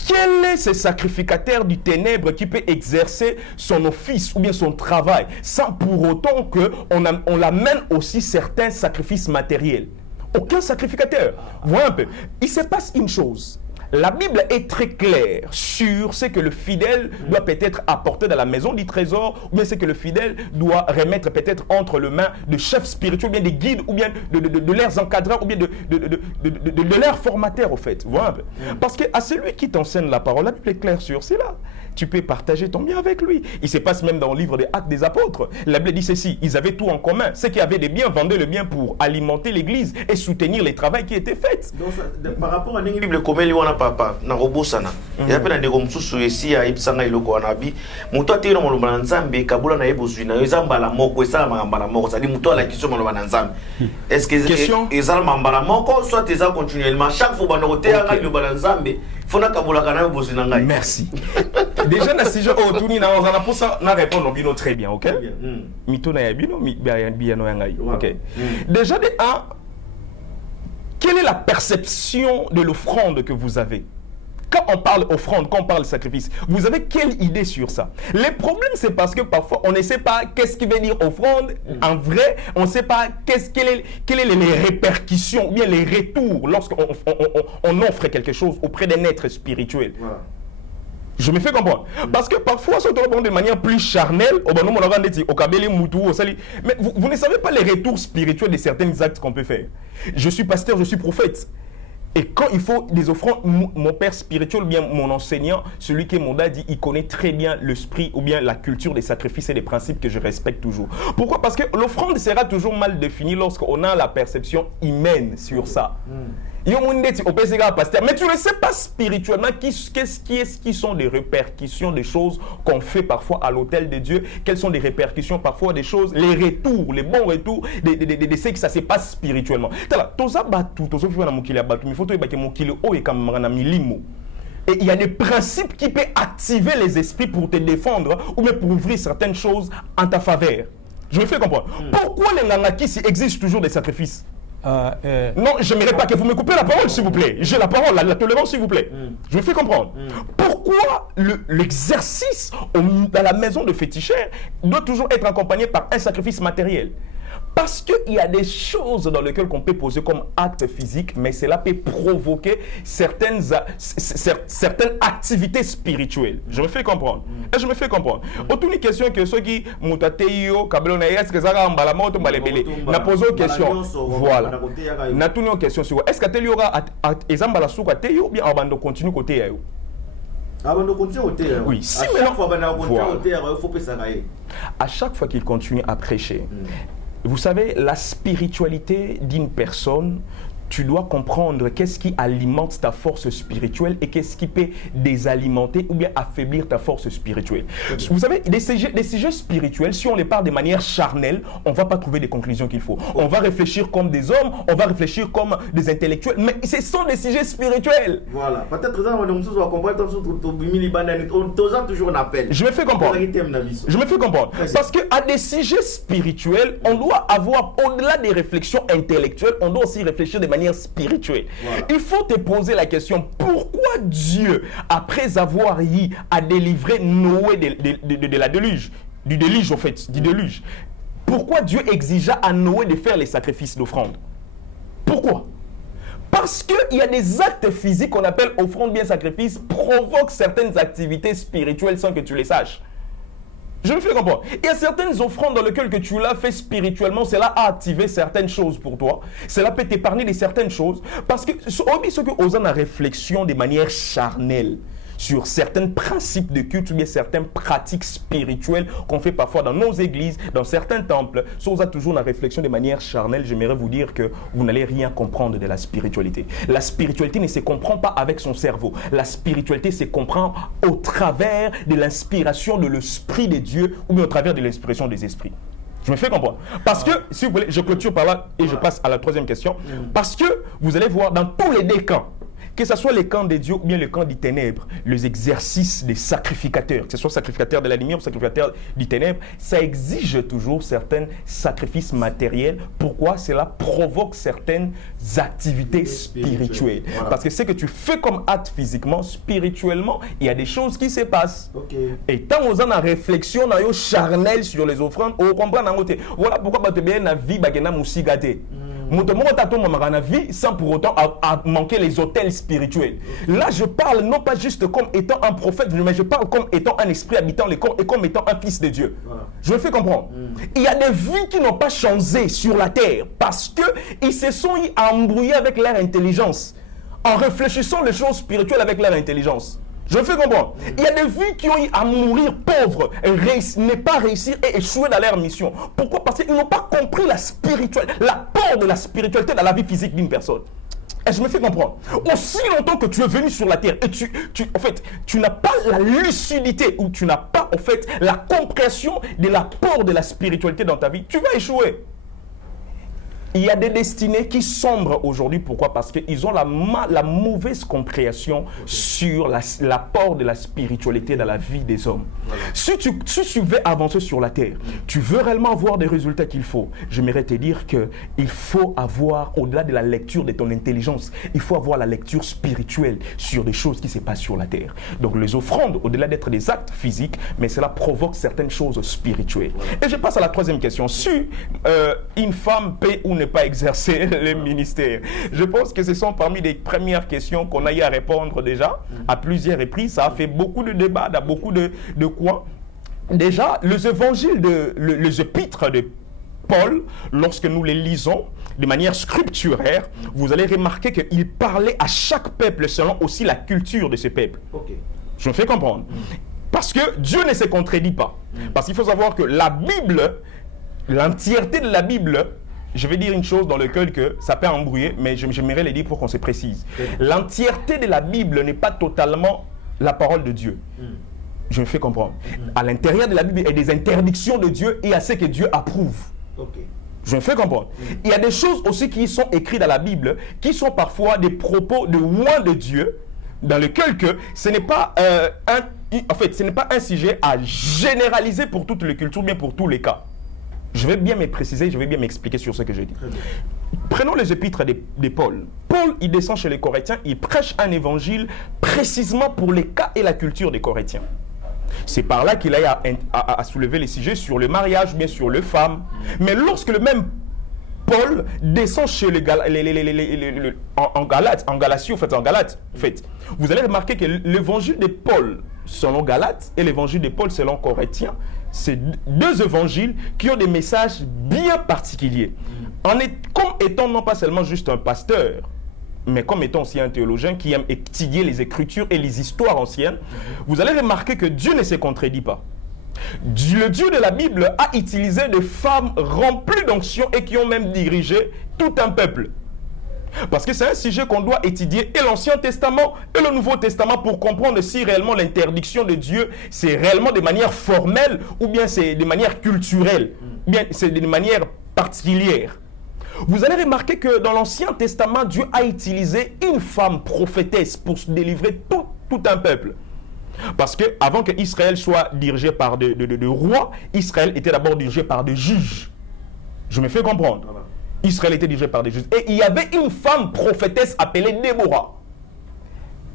Quel est ce sacrificateur du ténèbre qui peut exercer son office ou bien son travail sans pour autant qu'on l'amène aussi certains sacrifices matériels? Aucun sacrificateur. Voilà un peu. Il se passe une chose. La Bible est très claire sur ce que le fidèle doit peut-être apporter dans la maison du trésor, ou bien ce que le fidèle doit remettre peut-être entre les mains de chefs spirituels, ou bien des guides, ou bien de leurs encadrants, ou bien de leurs formateurs, au fait. Voilà un peu. Parce qu'à celui qui t'enseigne la parole, la Bible est claire sur cela. Tu peux partager ton bien avec lui. Il se passe même dans le livre des Actes des Apôtres. La Bible dit ceci, ils avaient tout en commun. Ceux qui avaient des biens vendaient le bien pour alimenter l'église et soutenir les travaux qui étaient faits. Donc, par rapport à la Bible, comme elle est papa, na robosana. Il y a pas de négociation ici à Ipsanga et Loko Anabi. Muto ati no molobana nzambe kabula na yebozwina ezamba la moko esa mambala moko ça dit muto la question molobana nzambe. Est-ce que ezala mambala moko soit eza continuellement chaque fois banoté anga lobana nzambe fona kabula kana yebozwina ngai. Merci. Déjà na si je otuni na on a pour ça na répondre bino très bien, OK? Mito na yabino bien no ngai. OK. Déjà de un, quelle est la perception de l'offrande que vous avez? Quand on parle offrande, quand on parle sacrifice, vous avez quelle idée sur ça? Les problèmes, c'est parce que parfois, on ne sait pas qu'est-ce qui veut dire offrande. En vrai, on ne sait pas quelles sont les répercussions, ou bien les retours lorsqu'on offre quelque chose auprès d'un être spirituel. Voilà. Je me fais comprendre. Parce que parfois, ça doit répondre de manière plus charnelle. Mais vous ne savez pas les retours spirituels de certains actes qu'on peut faire. Je suis pasteur, je suis prophète. Et quand il faut des offrandes, mon père spirituel, ou bien mon enseignant, celui qui est mon dad, il connaît très bien l'esprit ou bien la culture des sacrifices et des principes que je respecte toujours. Pourquoi? Parce que l'offrande sera toujours mal définie lorsqu'on a la perception humaine sur ça. Mais tu ne sais pas spirituellement qui sont des répercussions des choses qu'on fait parfois à l'autel de Dieu, quelles sont les répercussions parfois des choses, les retours, les bons retours de ce que ça se passe spirituellement. Et il y a des principes qui peuvent activer les esprits pour te défendre ou même pour ouvrir certaines choses en ta faveur. Je me fais comprendre. Pourquoi les Nangakis exigent toujours des sacrifices? Non, je n'aimerais pas que vous me coupez la parole, s'il vous plaît. J'ai la parole, la tolérance, s'il vous plaît. Je me fais comprendre. Pourquoi l'exercice dans la maison de féticheur doit toujours être accompagné par un sacrifice matériel? Parce qu'il y a des choses dans lesquelles on peut poser comme acte physique, mais cela peut provoquer certaines activités spirituelles. Je me fais comprendre. Et je me fais comprendre. Autant une question que ceux qui m'ont yo kabelona est-ce que ça va embala moto balebele. Na pose une question. Voilà. Na tout une question sur est-ce que tel y aura ezambala souka teyo ou bien abando continue côté yo. Abando continue côté. Oui, si à chaque fois qu'il continue à prêcher. Vous savez, la spiritualité d'une personne, tu dois comprendre qu'est-ce qui alimente ta force spirituelle et qu'est-ce qui peut désalimenter ou bien affaiblir ta force spirituelle. Vous savez, des sujets spirituels, si on les parle de manière charnelle, on ne va pas trouver des conclusions qu'il faut. On va réfléchir comme des hommes, on va réfléchir comme des intellectuels, mais ce sont des sujets spirituels. Voilà. Peut-être que ça, on va comprendre toujours un appel. Je me fais comprendre. Je me fais comprendre. Parce qu'à des sujets spirituels, on doit avoir, au-delà des réflexions intellectuelles, on doit aussi réfléchir de manière spirituelle. Voilà. Il faut te poser la question, pourquoi Dieu, après avoir eu à délivrer Noé de la déluge, du déluge en fait, du déluge, pourquoi Dieu exigea à Noé de faire les sacrifices d'offrande? Pourquoi? Parce qu'il y a des actes physiques qu'on appelle offrande bien sacrifice, provoquent certaines activités spirituelles sans que tu les saches. Je me fais comprendre. Il y a certaines offrandes dans lesquelles que tu l'as fait spirituellement, cela a activé certaines choses pour toi. Cela peut t'épargner de certaines choses. Parce que, ce que osons la réflexion de manière charnelle sur certains principes de culte ou bien certaines pratiques spirituelles qu'on fait parfois dans nos églises, dans certains temples, si on a toujours la réflexion de manière charnelle, j'aimerais vous dire que vous n'allez rien comprendre de la spiritualité. La spiritualité ne se comprend pas avec son cerveau. La spiritualité se comprend au travers de l'inspiration de l'Esprit de Dieu ou bien au travers de l'inspiration des esprits. Je me fais comprendre. Parce que, si vous voulez, je clôture par là et je passe à la troisième question. Parce que vous allez voir dans tous les deux camps, que ce soit les camps des dieux ou bien le camp des ténèbres, les exercices des sacrificateurs, que ce soit sacrificateur de la lumière ou sacrificateur du ténèbre, ça exige toujours certains sacrifices matériels. Pourquoi? Cela provoque certaines activités spirituelles. Voilà. Parce que ce que tu fais comme acte physiquement, spirituellement, il y a des choses qui se passent. Okay. Et tant on a une réflexion charnelle sur les offrandes, on comprend. Voilà pourquoi tu as une vie qui gâtée. Vie sans pour autant manquer les hôtels spirituels. Là, je parle non pas juste comme étant un prophète, mais je parle comme étant un esprit habitant les corps et comme étant un fils de Dieu. Voilà. Je me fais comprendre. Il y a des vies qui n'ont pas changé sur la terre parce qu'ils se sont embrouillés avec leur intelligence en réfléchissant les choses spirituelles avec leur intelligence. Je me fais comprendre. Il y a des vies qui ont eu à mourir pauvres, ne pas réussir et échouer dans leur mission. Pourquoi? Parce qu'ils n'ont pas compris l'apport de la spiritualité dans la vie physique d'une personne. Et je me fais comprendre. Aussi longtemps que tu es venu sur la terre et tu n'as pas la lucidité ou tu n'as pas en fait la compréhension de l'apport de la spiritualité dans ta vie, tu vas échouer. Il y a des destinées qui sombrent aujourd'hui. Pourquoi? Parce qu'ils ont la mauvaise compréhension sur l'apport de la spiritualité dans la vie des hommes. Voilà. Si tu veux avancer sur la terre, tu veux réellement avoir des résultats qu'il faut, j'aimerais te dire qu'il faut avoir, au-delà de la lecture de ton intelligence, il faut avoir la lecture spirituelle sur des choses qui se passent sur la terre. Donc les offrandes, au-delà d'être des actes physiques, mais cela provoque certaines choses spirituelles. Voilà. Et je passe à la troisième question. Si une femme paie ou ne pas exercer le ministère. Je pense que ce sont parmi les premières questions qu'on a eu à répondre déjà à plusieurs reprises. Ça a fait beaucoup de débats, beaucoup de quoi. Déjà, les évangiles, les épîtres de Paul, lorsque nous les lisons de manière scripturaire, vous allez remarquer qu'il parlait à chaque peuple selon aussi la culture de ce peuple. Okay. Je me fais comprendre. Parce que Dieu ne se contredit pas. Parce qu'il faut savoir que la Bible, l'entièreté de la Bible, je vais dire une chose dans laquelle que ça peut embrouiller, mais j'aimerais le dire pour qu'on se précise. L'entièreté de la Bible n'est pas totalement la parole de Dieu. Je me fais comprendre. À l'intérieur de la Bible, il y a des interdictions de Dieu et il y a ce que Dieu approuve. Okay. Je me fais comprendre. Il y a des choses aussi qui sont écrites dans la Bible, qui sont parfois des propos de loin de Dieu, dans lequel que ce n'est pas ce n'est pas un sujet à généraliser pour toutes les cultures, bien pour tous les cas. Je vais bien me préciser, je vais bien m'expliquer sur ce que je dis. Prenons les épîtres de Paul. Paul, il descend chez les Corinthiens, il prêche un évangile précisément pour les cas et la culture des Corinthiens. C'est par là qu'il a soulevé les sujets sur le mariage, bien sur les femmes. Mais lorsque le même Paul descend chez en Galatie, en fait, vous allez remarquer que l'évangile de Paul selon Galates et l'évangile de Paul selon Corinthiens, c'est deux évangiles qui ont des messages bien particuliers. Comme étant non pas seulement juste un pasteur, mais comme étant aussi un théologien qui aime étudier les Écritures et les histoires anciennes, vous allez remarquer que Dieu ne se contredit pas. Le Dieu de la Bible a utilisé des femmes remplies d'onction et qui ont même dirigé tout un peuple. Parce que c'est un sujet qu'on doit étudier, et l'Ancien Testament et le Nouveau Testament, pour comprendre si réellement l'interdiction de Dieu, c'est réellement de manière formelle ou bien c'est de manière culturelle, bien c'est de manière particulière. Vous allez remarquer que dans l'Ancien Testament, Dieu a utilisé une femme prophétesse pour délivrer tout un peuple. Parce que avant que Israël soit dirigé par de rois, Israël était d'abord dirigé par des juges. Je me fais comprendre. Israël était dirigé par des juges. Et il y avait une femme prophétesse appelée Déborah.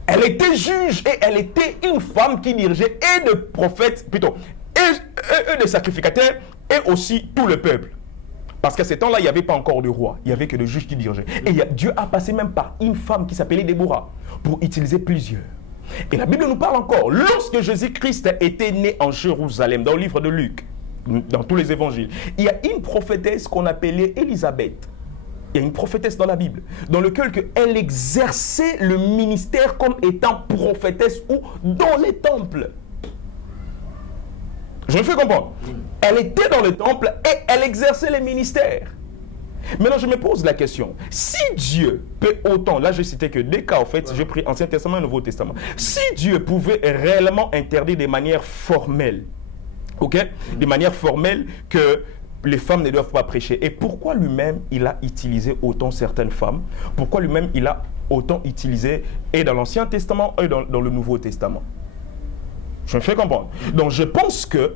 Elle était juge et elle était une femme qui dirigeait et de prophètes, plutôt, et de sacrificateurs, et aussi tout le peuple. Parce qu'à ce temps-là, il n'y avait pas encore de roi, il n'y avait que des juges qui dirigeaient. Et Dieu a passé même par une femme qui s'appelait Déborah pour utiliser plusieurs. Et la Bible nous parle encore, lorsque Jésus-Christ était né en Jérusalem, dans le livre de Luc, dans tous les évangiles, il y a une prophétesse qu'on appelait Élisabeth. Il y a une prophétesse dans la Bible, dans lequel elle exerçait le ministère comme étant prophétesse ou dans les temples. Je me fais comprendre. Elle était dans le temple et elle exerçait les ministères. Maintenant, je me pose la question. Si Dieu peut autant, là je citais que deux cas en fait, j'ai pris Ancien Testament et Nouveau Testament. Si Dieu pouvait réellement interdire de manière formelle, ok, de manière formelle que les femmes ne doivent pas prêcher, et pourquoi lui-même il a utilisé autant certaines femmes? Pourquoi lui-même il a autant utilisé et dans l'Ancien Testament et dans le Nouveau Testament? Je me fais comprendre. Donc je pense que,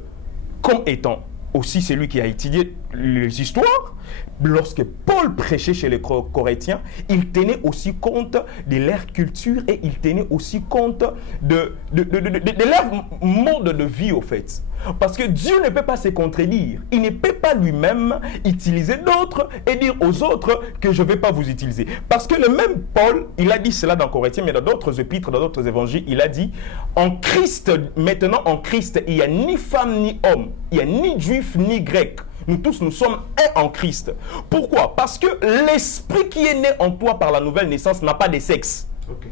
comme étant aussi celui qui a étudié les histoires, lorsque Paul prêchait chez les Corinthiens, il tenait aussi compte de leur culture et il tenait aussi compte de leur mode de vie au fait. Parce que Dieu ne peut pas se contredire. Il ne peut pas lui-même utiliser d'autres et dire aux autres que je ne vais pas vous utiliser. Parce que le même Paul, il a dit cela dans Corinthiens, mais dans d'autres épîtres, dans d'autres évangiles, il a dit, en Christ, maintenant en Christ, il n'y a ni femme ni homme, il n'y a ni juif ni grec. Nous tous, nous sommes un en Christ. Pourquoi? Parce que l'esprit qui est né en toi par la nouvelle naissance n'a pas de sexe. Okay.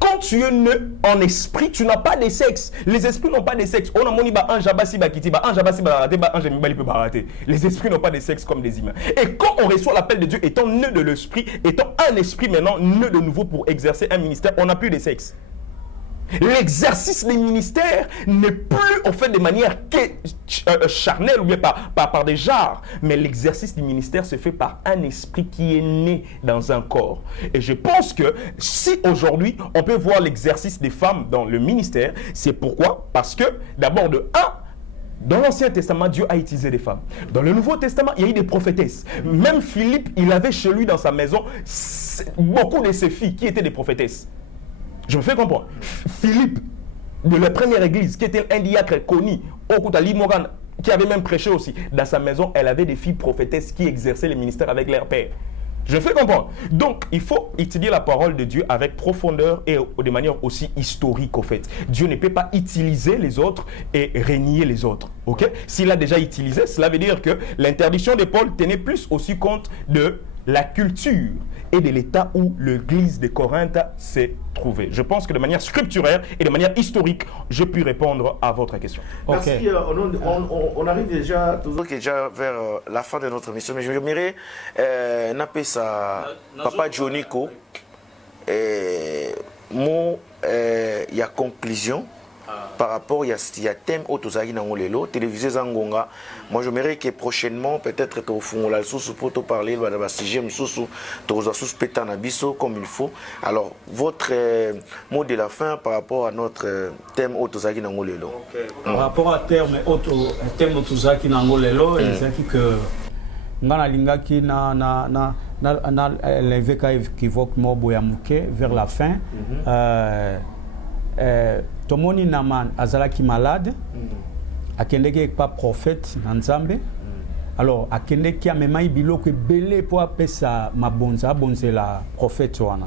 Quand tu es né en esprit, tu n'as pas de sexe. Les esprits n'ont pas de sexe. Les esprits n'ont pas de sexe comme des humains. Et quand on reçoit l'appel de Dieu, étant né de l'esprit, étant un esprit maintenant né de nouveau pour exercer un ministère, on n'a plus de sexe. L'exercice des ministères n'est plus en fait de manière charnelle ou bien par des genres, mais l'exercice du ministère se fait par un esprit qui est né dans un corps. Et je pense que si aujourd'hui on peut voir l'exercice des femmes dans le ministère, c'est pourquoi? Parce que d'abord dans l'Ancien Testament, Dieu a utilisé des femmes. Dans le Nouveau Testament, il y a eu des prophétesses. Même Philippe, il avait chez lui dans sa maison beaucoup de ses filles qui étaient des prophétesses. Je me fais comprendre. Philippe, de la première église, qui était un diacre connu, qui avait même prêché aussi, dans sa maison, elle avait des filles prophétesses qui exerçaient le ministère avec leur père. Je me fais comprendre. Donc, il faut étudier la parole de Dieu avec profondeur et de manière aussi historique, au fait. Dieu ne peut pas utiliser les autres et régner les autres. Ok? S'il a déjà utilisé, cela veut dire que l'interdiction de Paul tenait plus aussi compte de la culture et de l'état où l'église de Corinthe s'est trouvée. Je pense que de manière scripturaire et de manière historique, je puis répondre à votre question. Okay. Merci. On arrive déjà vers la fin de notre mission, mais je j'aimerais napper ça Papa Joniko mot il y a conclusion par rapport il y a thème autosagi na ngolelo télévisé zangonga. Moi j'aimerais que prochainement peut-être au fond la sous pour te parler de la sujet sous to sous pétana biso comme il faut. Alors votre mot de la fin par rapport à notre thème autosagi na ngolelo. Par rapport à thème autosagi na ngolelo, c'est que ngana lingaki na l'évêque équivoque mobo ya muke vers la fin. Tomoni Naman azalaki malade, akendeki pas prophète na Nzambe, alors akendeki amemai biloko ebele mpo apesa mabonza abonzela prophète wana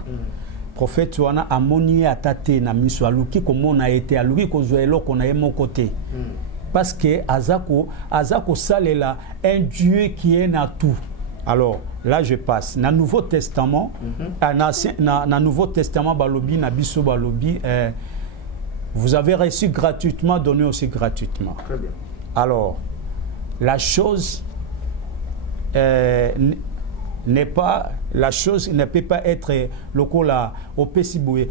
prophète wana amoni ye ata te na miso aluki komona ye te aluki kozwa eloko na ye moko te parce que aza kosalela un Dieu qui est na tout. Alors là je passe na Nouveau Testament na Nouveau Testament balobi na biso balobi vous avez reçu gratuitement, donné aussi gratuitement. Très bien. Alors la chose ne peut pas être lokola au pesiboué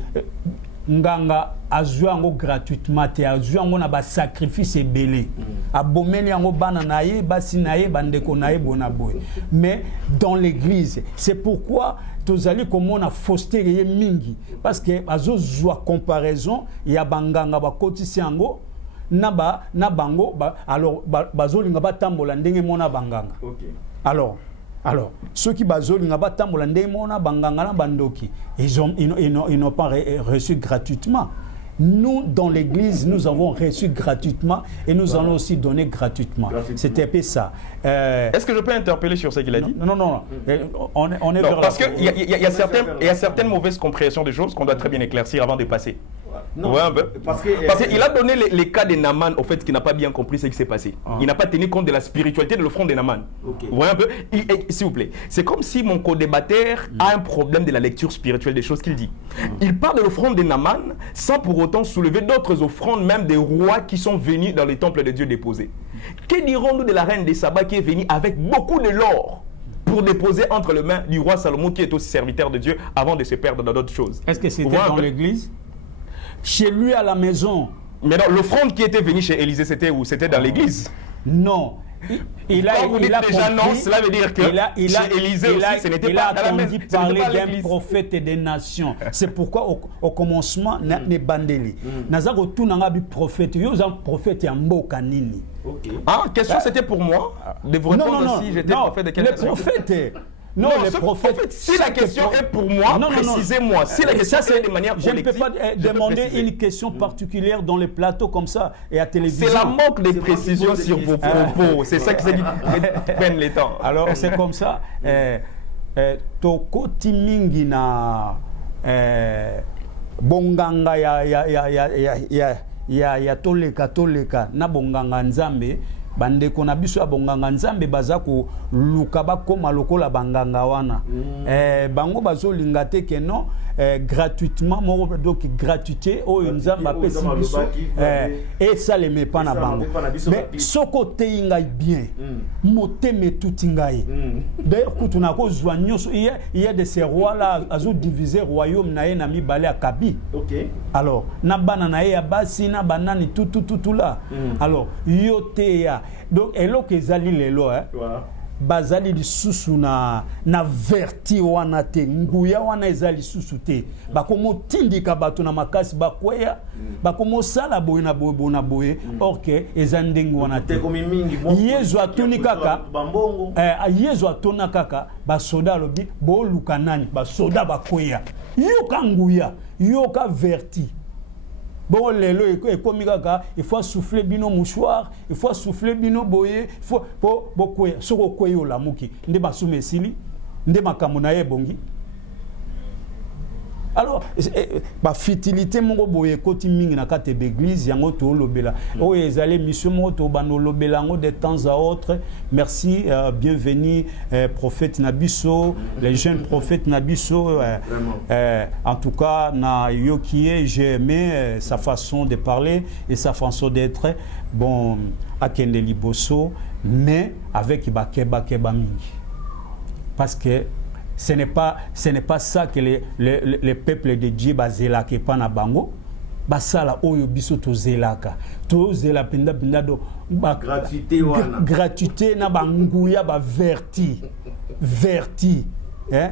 nganga azuango gratuitement te azuango na ba sacrifice ebele abomeli yango bana na ye basi na ye bandeko na ye bona boye. Mais dans l'église c'est pourquoi tozali komona fausseté ye mingi parce que azozwa comparaison ya banganga bakotisi yango na bango alors bazolinga batambola ndenge mona banganga. OK. Alors, ceux qui bazolinga batambola ndenge mona banganga na bandoki, ils n'ont pas reçu gratuitement. Nous, dans l'église, nous avons reçu gratuitement et nous allons aussi donner gratuitement. C'était un peu ça. Est-ce que je peux interpeller sur ce qu'il a dit? Non. On est vers parce qu'il y a certaines mauvaises compréhensions des choses qu'on doit très bien éclaircir avant de passer. Non, ouais, parce qu'il a donné les cas de Naaman, au fait, qui n'a pas bien compris ce qui s'est passé. Il n'a pas tenu compte de la spiritualité de l'offrande de Naaman. Okay. Vous voyez un peu? S'il vous plaît, c'est comme si mon co-débatteur a un problème de la lecture spirituelle des choses qu'il dit. Il parle de l'offrande de Naaman sans pour autant soulever d'autres offrandes, même des rois qui sont venus dans les temples de Dieu déposer. Que dirons-nous de la reine des Saba qui est venue avec beaucoup de l'or pour déposer entre les mains du roi Salomon qui est aussi serviteur de Dieu avant de se perdre dans d'autres choses? Est-ce que c'était dans l'église? Chez lui à la maison. Mais non, l'offrande qui était venue chez Élisée, c'était où? C'était dans l'église? Non. Il a déjà non, cela veut dire que chez Élisée aussi, ce n'était pas à la maison. Il a entendu parler d'un prophète des nations. C'est pourquoi au commencement, ne bandeli. Nazako tout n'angabi prophète. Yo un prophète en mboka nini. Ah, question c'était pour moi de vous répondre si j'étais prophète de quelle nation. Le prophète. Non, les prophètes, si la question est pour moi, précisez-moi. Si la question est de manière collective, je ne peux pas demander une question particulière dans les plateaux comme ça et à télévision. C'est la manque de précision sur vos propos. C'est ça qui prennent les temps. Alors, c'est comme ça. Tokoti mingi na bonganga ya toleka na bonganga nzambe. Bandeko na biso ya bonganga nzambe baza ko luka bakoma lokola banganga wana bango bazolinga te ke non gratuitement moko donc gratuité oyo nzambe apesi biso et ça le met pas na bango mais soko te ngai bien moteme tout ngai d'ailleurs kutu na ko zwa nyoso il y a de ces rois là azo diviser royaume na ye na mibale ya Kabi. OK. Alors na bana na ye ya basi na banani tout là alors yo te ya donc eloko ezali lelo voilà. Bazali lisusu na verti wana te nguya wana ezali lisusu te bakomo tindika bato na makasi bakweya bakomo sala boye na boye na boye orke ezandingi wana te yezo atuni kaka bambongo yezo atona kaka basoda lobi bo luka nani basoda bakweya yoka nguya yoka verti. Bon, il faut souffler bino mouchoir, il faut souffler bino boye, il faut bokoya soko koyo la muki nde basu mesili nde makamona ye bongi. Alors ba fitilité moko boye koti mingi na kate d'église yango to lobela o ezale mission mo to bano lobela ngo de temps à autre. Merci, bienvenue prophète Nabiso, les jeunes prophètes Nabiso en tout cas na yokie j'ai aimé sa façon de parler et sa façon d'être bon akende liboso mais avec bakeba mingi parce que ce n'est pas ça que les peuples de Dieu bazelaka pas na bango basala oyo biso tozelaka tozela penda do gratuité wana gratuité na banguya ba verti hein.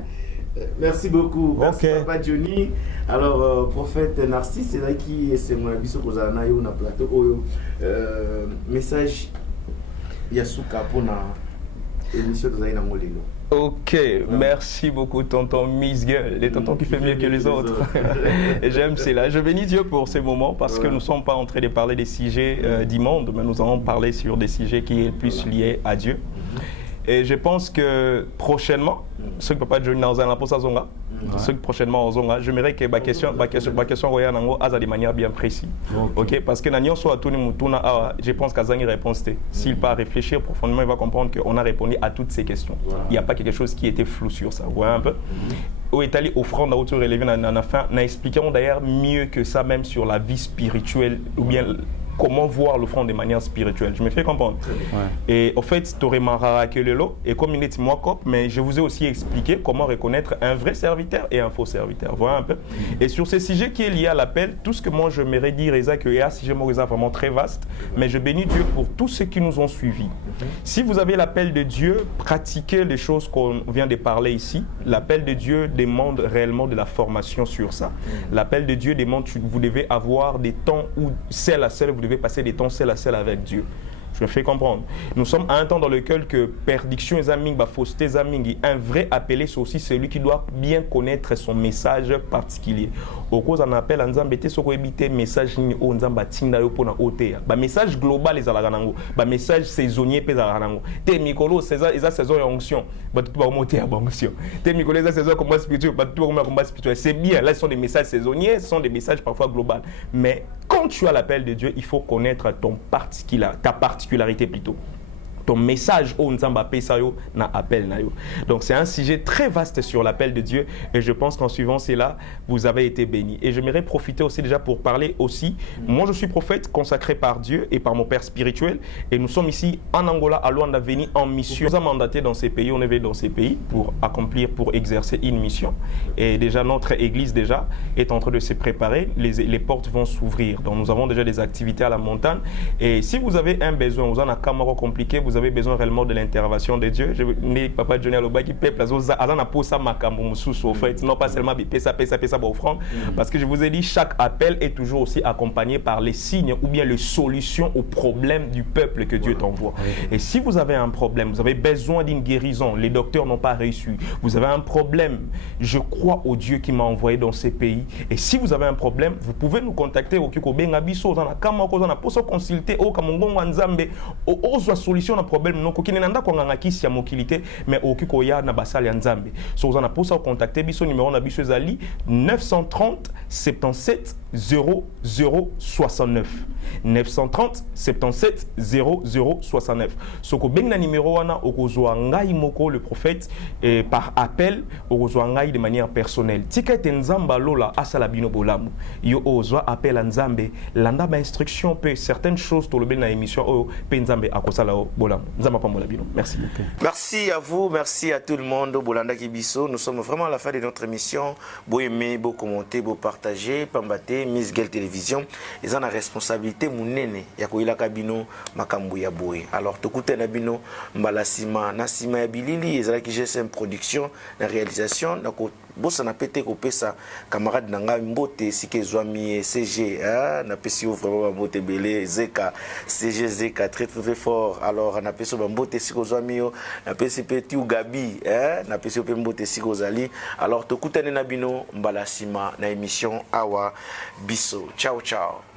Merci beaucoup. Merci okay. Papa Johnny. Alors prophète Narcisse c'est là qui c'est mon biso kozana yo na plateau oyo message yasuka pona émission de Zaina Molelo. Ok, merci beaucoup tonton Miss Girl, les tontons qui fait mieux que les autres. J'aime cela. Je bénis Dieu pour ces moments parce que nous ne sommes pas en train de parler des sujets d'immondes, mais nous allons parler sur des sujets qui sont plus liés à Dieu. Et je pense que prochainement, ceux qui ne peuvent pas jouer dans un pour ça, ceux qui prochainement au Zonga, j'aimerais que ma question de manière bien précise. Ok, parce que je pense qu'à Zangi réponse, s'il part réfléchir profondément, il va comprendre qu'on a répondu à toutes ces questions. Il n'y a pas quelque chose qui était flou sur ça. Vous voyez un peu? Au Italie, offrande à hauteur élevée, on a expliqué d'ailleurs mieux que ça même sur la vie spirituelle ou bien comment voir le front de manière spirituelle. Je me fais comprendre. Et en fait, tu aurais que le lot, et comme il est moi cop, mais je vous ai aussi expliqué comment reconnaître un vrai serviteur et un faux serviteur. Voilà un peu. Et sur ces sujets qui est lié à l'appel, tout ce que moi je m'aimerais dire, Isaac, que un sujet vraiment très vaste, mais je bénis Dieu pour tous ceux qui nous ont suivis. Si vous avez l'appel de Dieu, pratiquez les choses qu'on vient de parler ici. L'appel de Dieu demande réellement de la formation sur ça. L'appel de Dieu demande que vous devez avoir des temps où seul à seul, vous devez passer des temps seul à seul avec Dieu. Je me fais comprendre. Nous sommes à un temps dans lequel que perdiction et aming, fausseté et un vrai appelé, c'est aussi celui qui doit bien connaître son message particulier. Au cause on appelle en zambete soko ebité message ni o nzamba tinda yo pona otea. Ba message global les ala nango, ba message saisonnier pe ala nango. Te mikolo eza saison ya onction, ba tout ba monter à onction. Te mikolo eza saison combat spirituel, ba tout ba combat spirituel. C'est bien, là ce sont des messages saisonniers, ce sont des messages parfois globaux. Mais quand tu as l'appel de Dieu, il faut connaître ta particularité plutôt. Ton message au Nzamba Pesayo na appel na yo. Donc c'est un sujet très vaste sur l'appel de Dieu et je pense qu'en suivant cela, vous avez été bénis. Et j'aimerais profiter aussi déjà pour parler aussi. Moi je suis prophète consacré par Dieu et par mon père spirituel et nous sommes ici en Angola à Luanda venus en mission. Nous sommes mandatés dans ces pays, on est venu dans ces pays pour accomplir, pour exercer une mission. Et déjà notre église déjà est en train de se préparer, les portes vont s'ouvrir. Donc nous avons déjà des activités à la montagne et si vous avez un besoin, vous en avez un camaro compliqué, vous avez besoin réellement de l'intervention de Dieu. Je n'ai papa Johnny Aloba qui peuple azana posa makambo mususu au fait, non pas seulement pesa offrande, parce que je vous ai dit chaque appel est toujours aussi accompagné par les signes ou bien les solutions aux problèmes du peuple que Dieu t'envoie. Et si vous avez un problème, vous avez besoin d'une guérison, les docteurs n'ont pas réussi, vous avez un problème, je crois au Dieu qui m'a envoyé dans ces pays. Et si vous avez un problème, vous pouvez nous contacter au Kiko Bengabiso, dans la Kamako, dans la Poso consulter au Kamongo Wanzambe, au solution à problème non kokine nanda ko nganga kisi ya mokilité mais okiko ya na basali ya nzambe so vous en a pour ça contacter biso numéro na biso ezali 930 77 0069 930 77 0069 soko benga numéro wana okozwa ngai moko le prophète et par appel okozwa ngai de manière personnelle tika nzamba lola asala bino bolamu yo ozwa appel à nzambe landa ba instruction pe certaines choses to le ben na émission o pe nzambe akosala bolamu nzamba pa bino. Merci. Merci à vous, merci à tout le monde Bolanda Kibiso. Nous sommes vraiment à la fin de notre émission. Beau aimer, beau commenter, beau partager, pambate Miss Girl Télévision. Ils ont la responsabilité munene ya koila kabino makambu ya boy. Alors tokute na bino mbalasima nasima ya bilili ezala ki GSM production na réalisation na ko bossa na pété ko pesa camarade nanga mbote sike zwami CG na pesi vraiment mbote belé Zeka CG Zeka très fort. Alors na pesi mbote siko zwami yo na pesi petit ou Gabi na pesi pe mbote siko zali. Alors tokutane na bino mbalasima na émission Awa Biso. Ciao ciao.